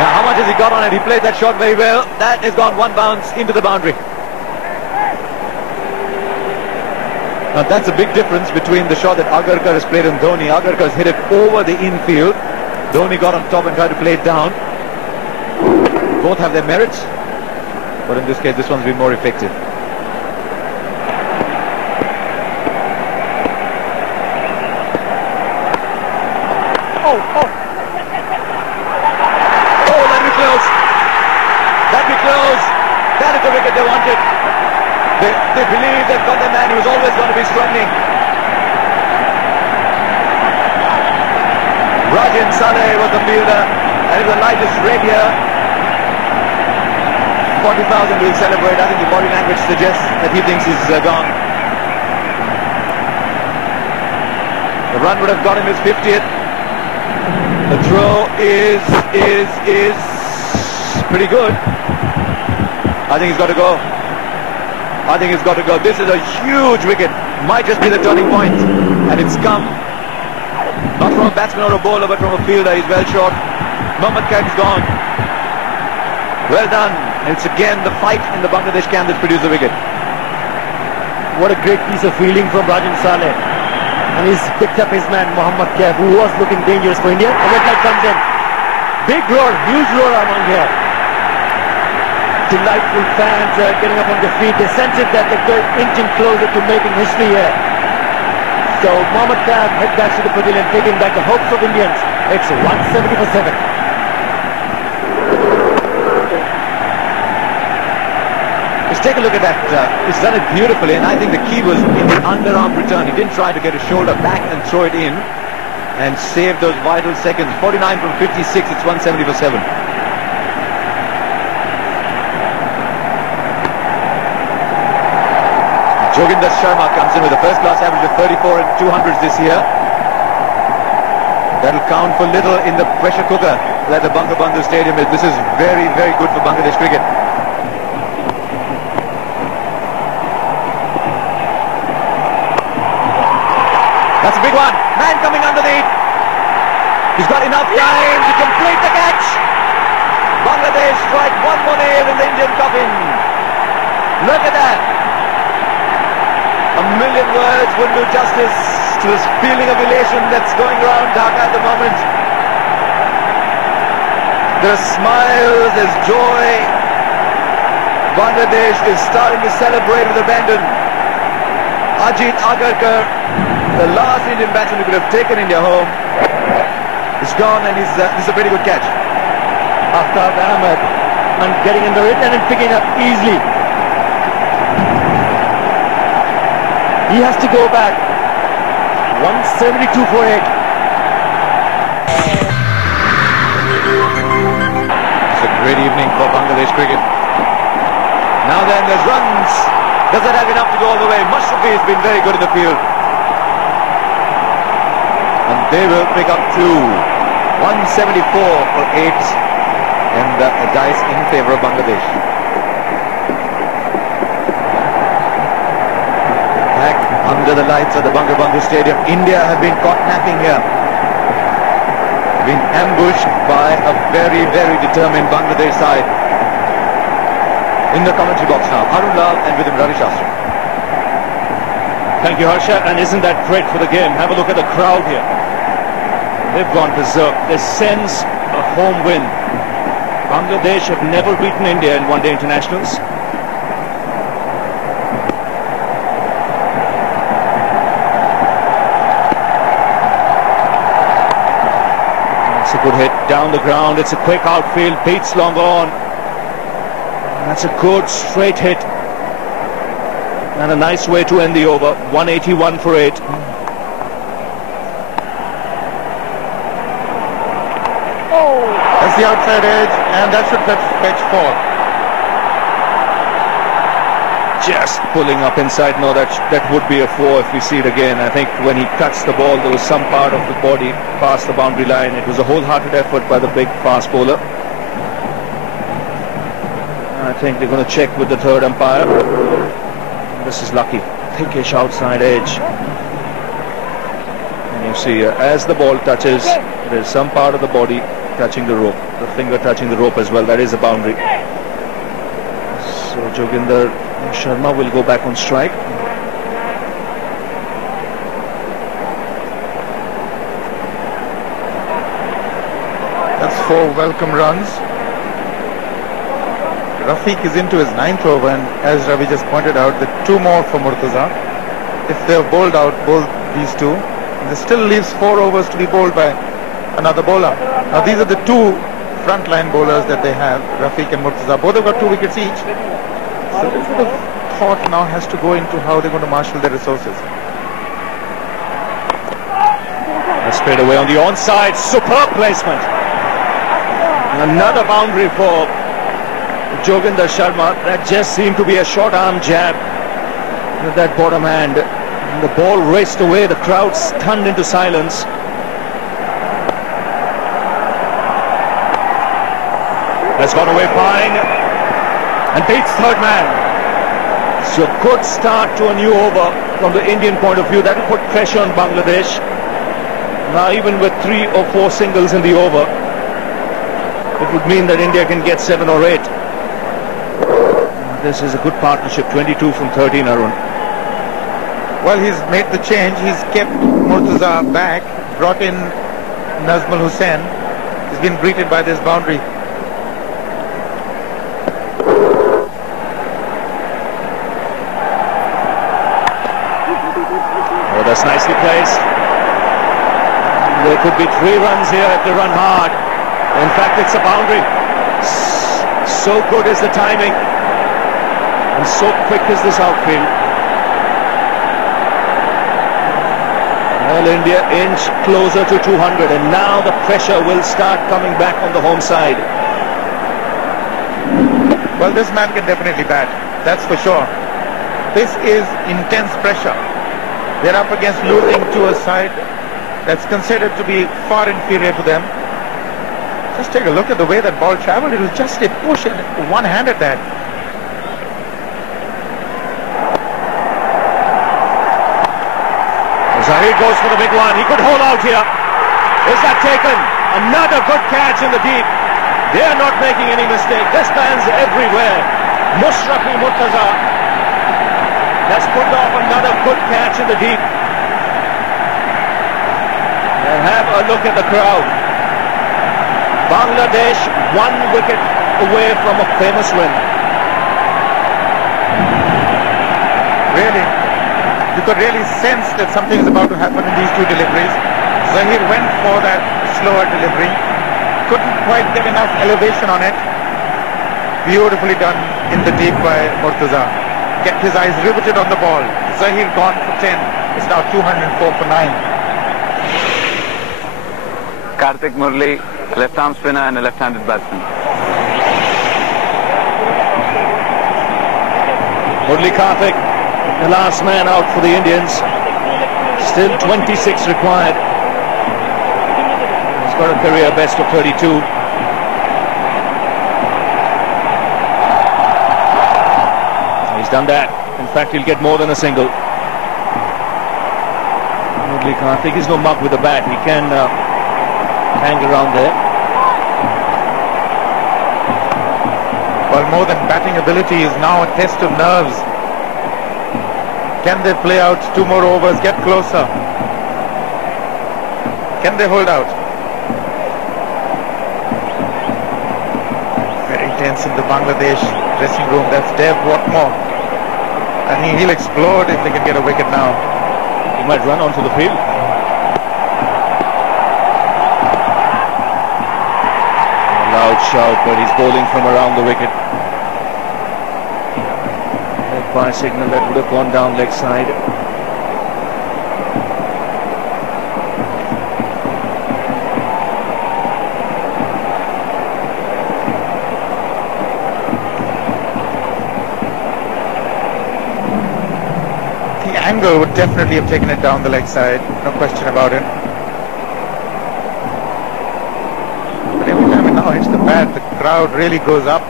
Now, how much has he got on it? He played that shot very well. That has gone one bounce into the boundary. Now that's a big difference between the shot that Agarkar has played and Dhoni. Agarkar has hit it over the infield. Dhoni got on top and tried to play it down. Both have their merits, but in this case this one's been more effective. Oh, that'd be close. That'd be close. That is the wicket they wanted. They believe they've got their man. He was always going to be struggling. Rajan Saleh was the fielder, and if the light is red here, 40,000 will celebrate. I think the body language suggests that he thinks he's gone. The run would have got him his 50th. The throw is pretty good. I think he's got to go. I think he's got to go. This is a huge wicket. Might just be the turning point. And it's come. Not from a batsman or a bowler, but from a fielder. He's well short. Mohammad Kaif's gone. Well done. And it's again the fight in the Bangladesh camp that's produced the wicket. What a great piece of fielding from Rajan Saleh. And he's picked up his man, Mohammad Kaif, who was looking dangerous for India. The red light comes in. Big roar, huge roar among here. Delightful fans getting up on their feet. They sense it that they're inching closer to making history here. So Mohammad Kaif head back to the pavilion, taking back the hopes of Indians. It's 170 for 7. Just take a look at that. He's done it beautifully, and I think the key was in the underarm return. He didn't try to get his shoulder back and throw it in and save those vital seconds. 49 from 56, it's 170 for 7. Joginder Sharma comes in with a first-class average of 34 and 200s this year. That'll count for little in the pressure cooker that the Bangabandhu Stadium is. This is very, very good for Bangladesh cricket. That's a big one. Man coming underneath. He's got enough time to complete the catch. Bangladesh strike one more nail in the Indian coffin. Look at that. A million words wouldn't do justice to this feeling of elation that's going around Dhaka at the moment. There are smiles, there's joy. Bangladesh is starting to celebrate with abandon. Ajit Agarkar, the last Indian batsman who could have taken India home, is gone, and this is a pretty good catch. Aftab Ahmed and getting under it and then picking up easily. He has to go back. 172 for 8. It's a great evening for Bangladesh cricket. Now then, there's runs. Does that have enough to go all the way? Mashrafe has been very good in the field. And they will pick up 2. 174 for 8. And a dice in favour of Bangladesh. Under the lights at the Bangabandhu Stadium, India have been caught napping here. Been ambushed by a very, very determined Bangladesh side. In the commentary box now, Arun Lal and with him Ravi Shastri. Thank you, Harsha, and isn't that great for the game? Have a look at the crowd here. They've gone berserk. They sense a home win. Bangladesh have never beaten India in one-day internationals. Good hit down the ground. It's a quick outfield. Beats long on. That's a good straight hit. And a nice way to end the over. 181 for 8. That's the outside edge, and that should fetch 4. Just pulling up inside. No, that would be a 4 if we see it again. I think when he cuts the ball, there was some part of the body past the boundary line. It was a wholehearted effort by the big fast bowler. I think they're going to check with the third umpire. This is lucky. Thickish outside edge. And you see, as the ball touches, there's some part of the body touching the rope. The finger touching the rope as well. That is a boundary. So Joginder Sharma will go back on strike. That's 4 welcome runs. Rafiq is into his 9th over, and as Ravi just pointed out, the 2 more for Mortaza. If they're bowled out, both these 2, this still leaves 4 overs to be bowled by another bowler. Now these are the 2 frontline bowlers that they have, Rafiq and Mortaza. Both have got 2 wickets each. So a little bit of thought now has to go into how they're going to marshal their resources. That's straight away on the onside. Superb placement. And another boundary for Joginder Sharma. That just seemed to be a short arm jab with that bottom hand. And the ball raced away. The crowd stunned into silence. That's gone away fine. And beats third man. So good start to a new over from the Indian point of view. That will put pressure on Bangladesh. Now even with 3 or 4 singles in the over, it would mean that India can get 7 or 8. This is a good partnership. 22 from 13, Arun. Well, he's made the change. He's kept Mortaza back, brought in Nazmul Hussain. He's been greeted by this boundary. That's nicely placed. There could be 3 runs here if they run hard. In fact, it's a boundary. So good is the timing, and so quick is this outfield. Well, India inch closer to 200, and now the pressure will start coming back on the home side. Well, this man can definitely bat, that's for sure. This is intense pressure. They're up against losing to a side that's considered to be far inferior to them. Just take a look at the way that ball traveled. It was just a push and one-handed that. Zahir goes for the big one. He could hold out here. Is that taken? Another good catch in the deep. They are not making any mistake. This man's everywhere. Mashrafe Mortaza has put off another good catch in the deep. And have a look at the crowd. Bangladesh 1 wicket away from a famous win. Really, you could really sense that something is about to happen in these 2 deliveries. Zahir went for that slower delivery. Couldn't quite get enough elevation on it. Beautifully done in the deep by Mortaza. Kept his eyes riveted on the ball. Zahir gone for 10. It's now 204 for 9. Karthik Murli, left arm spinner and a left-handed batsman. Murli Karthik, the last man out for the Indians. Still 26 required. He's got a career best of 32. He's done that. In fact, he'll get more than a single. Murli Karthik is no mug with the bat. He can hang around there. Well, more than batting ability is now a test of nerves. Can they play out 2 more overs, get closer? Can they hold out? Very tense in the Bangladesh dressing room. That's Dev Watmore. And he'll explode if they can get a wicket now. He might run onto the field. out shout, but he's bowling from around the wicket. By signal that would have gone down leg side. The angle would definitely have taken it down the leg side, no question about it. But every time it now hits the bat, the crowd really goes up.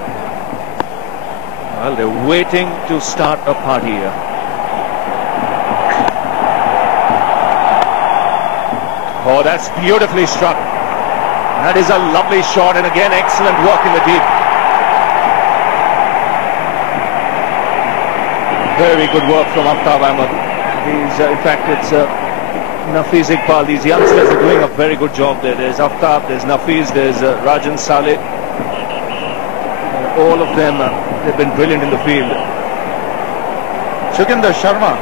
Well, they're waiting to start a party here. Oh, that's beautifully struck. That is a lovely shot, and again, excellent work in the deep. Very good work from Aftab Ahmed. He's, in fact, it's Nafiz Iqbal. These youngsters are doing a very good job there. There's Aftab, there's Nafiz, there's Rajan Saleh. All of them, they've been brilliant in the field. Joginder Sharma,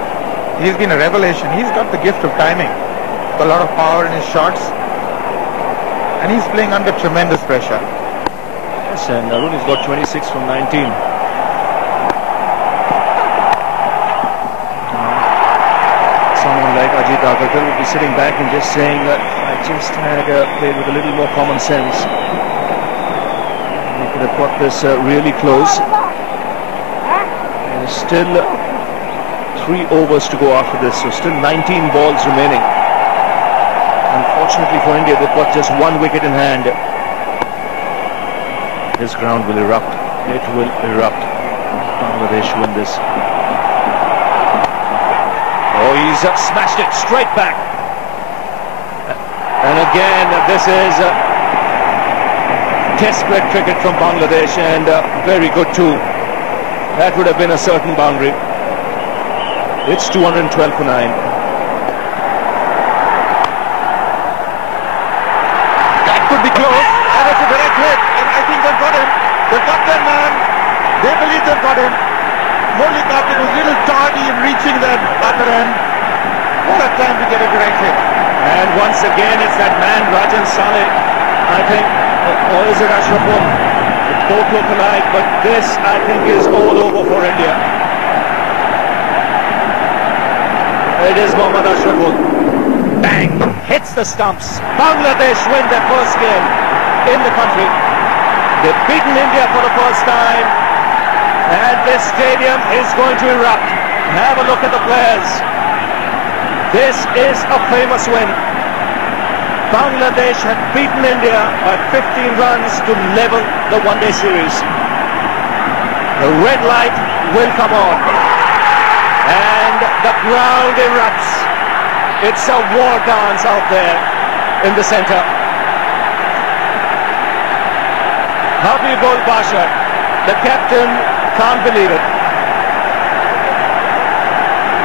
he's been a revelation. He's got the gift of timing. Got a lot of power in his shots. And he's playing under tremendous pressure. Yes, and Rooney's got 26 from 19. Someone like Ajit Agarkar would be sitting back and just saying that I just had played with a little more common sense. We could have got this really close. There's still 3 overs to go after this, so still 19 balls remaining. Unfortunately for India, they've got just 1 wicket in hand. This ground will erupt. It will erupt. Bangladesh win this. Oh, he's smashed it straight back. And again, this is desperate cricket from Bangladesh, and very good too. That would have been a certain boundary. It's 212 for 9. That could be close, and it's a direct hit, and I think they've got him. They've got their man. They believe they've got him. Morley Kapil was a little tardy in reaching that upper end. What a time to get a direct hit. And once again, it's that man, Rajan Saleh, I think, or is it Ashraful? They both look alike, but this, I think, is all over for India. It is Mohammad Ashraful. Bang! Hits the stumps. Bangladesh win their first game in the country. They've beaten India for the first time, and this stadium is going to erupt. Have a look at the players. This is a famous win. Bangladesh had beaten India by 15 runs to level the one-day series. The red light will come on, and the crowd erupts. It's a war dance out there in the center. Habibul Bashar, the captain, can't believe it.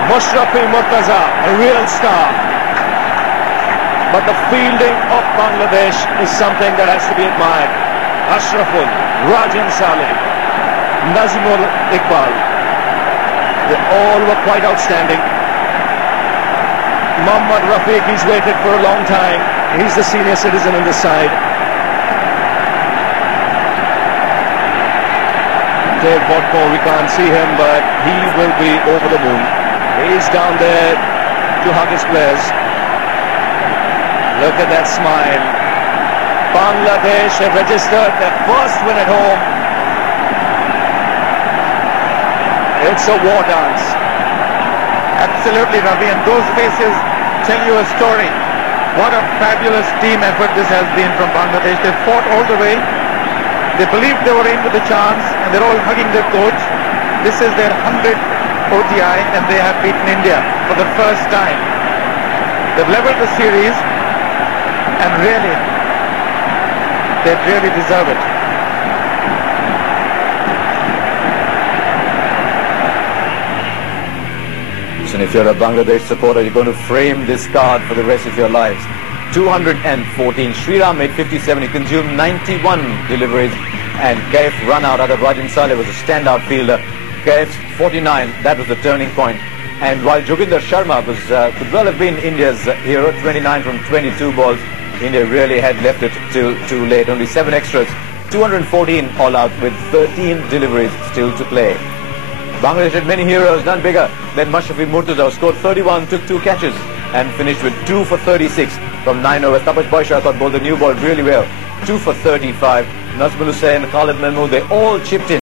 Mashrafe Mortaza, a real star. But the fielding of Bangladesh is something that has to be admired. Ashraful, Rajan Saleh, Nazimul Iqbal, they all were quite outstanding. Mohammad Rafiq, he's waited for a long time. He's the senior citizen on this side. Dave Watmore, we can't see him, but he will be over the moon. He's down there to hug his players. Look at that smile. Bangladesh have registered their first win at home. It's a war dance. Absolutely, Ravi, and those faces tell you a story. What a fabulous team effort this has been from Bangladesh. They fought all the way. They believed they were in with a chance, and they're all hugging their coach. This is their 100th ODI, and they have beaten India for the first time. They've leveled the series, and really, they really deserve it. And if you're a Bangladesh supporter, you're going to frame this card for the rest of your lives. 214. Sriram made 57. He consumed 91 deliveries. And Kaif run out. Other Rajan Saleh was a standout fielder. Kaif's 49. That was the turning point. And while Joginder Sharma was could well have been India's hero, 29 from 22 balls, India really had left it too late. Only 7 extras 214 all out with 13 deliveries still to play. Bangladesh had many heroes, none bigger than Mashrafe Mortaza, who scored 31, took 2 catches and finished with 2 for 36 from 9 overs. Tapash Baisya, I thought, bowled the new ball really well. 2 for 35. Nazmul Hussain, Khalid Mahmood, they all chipped in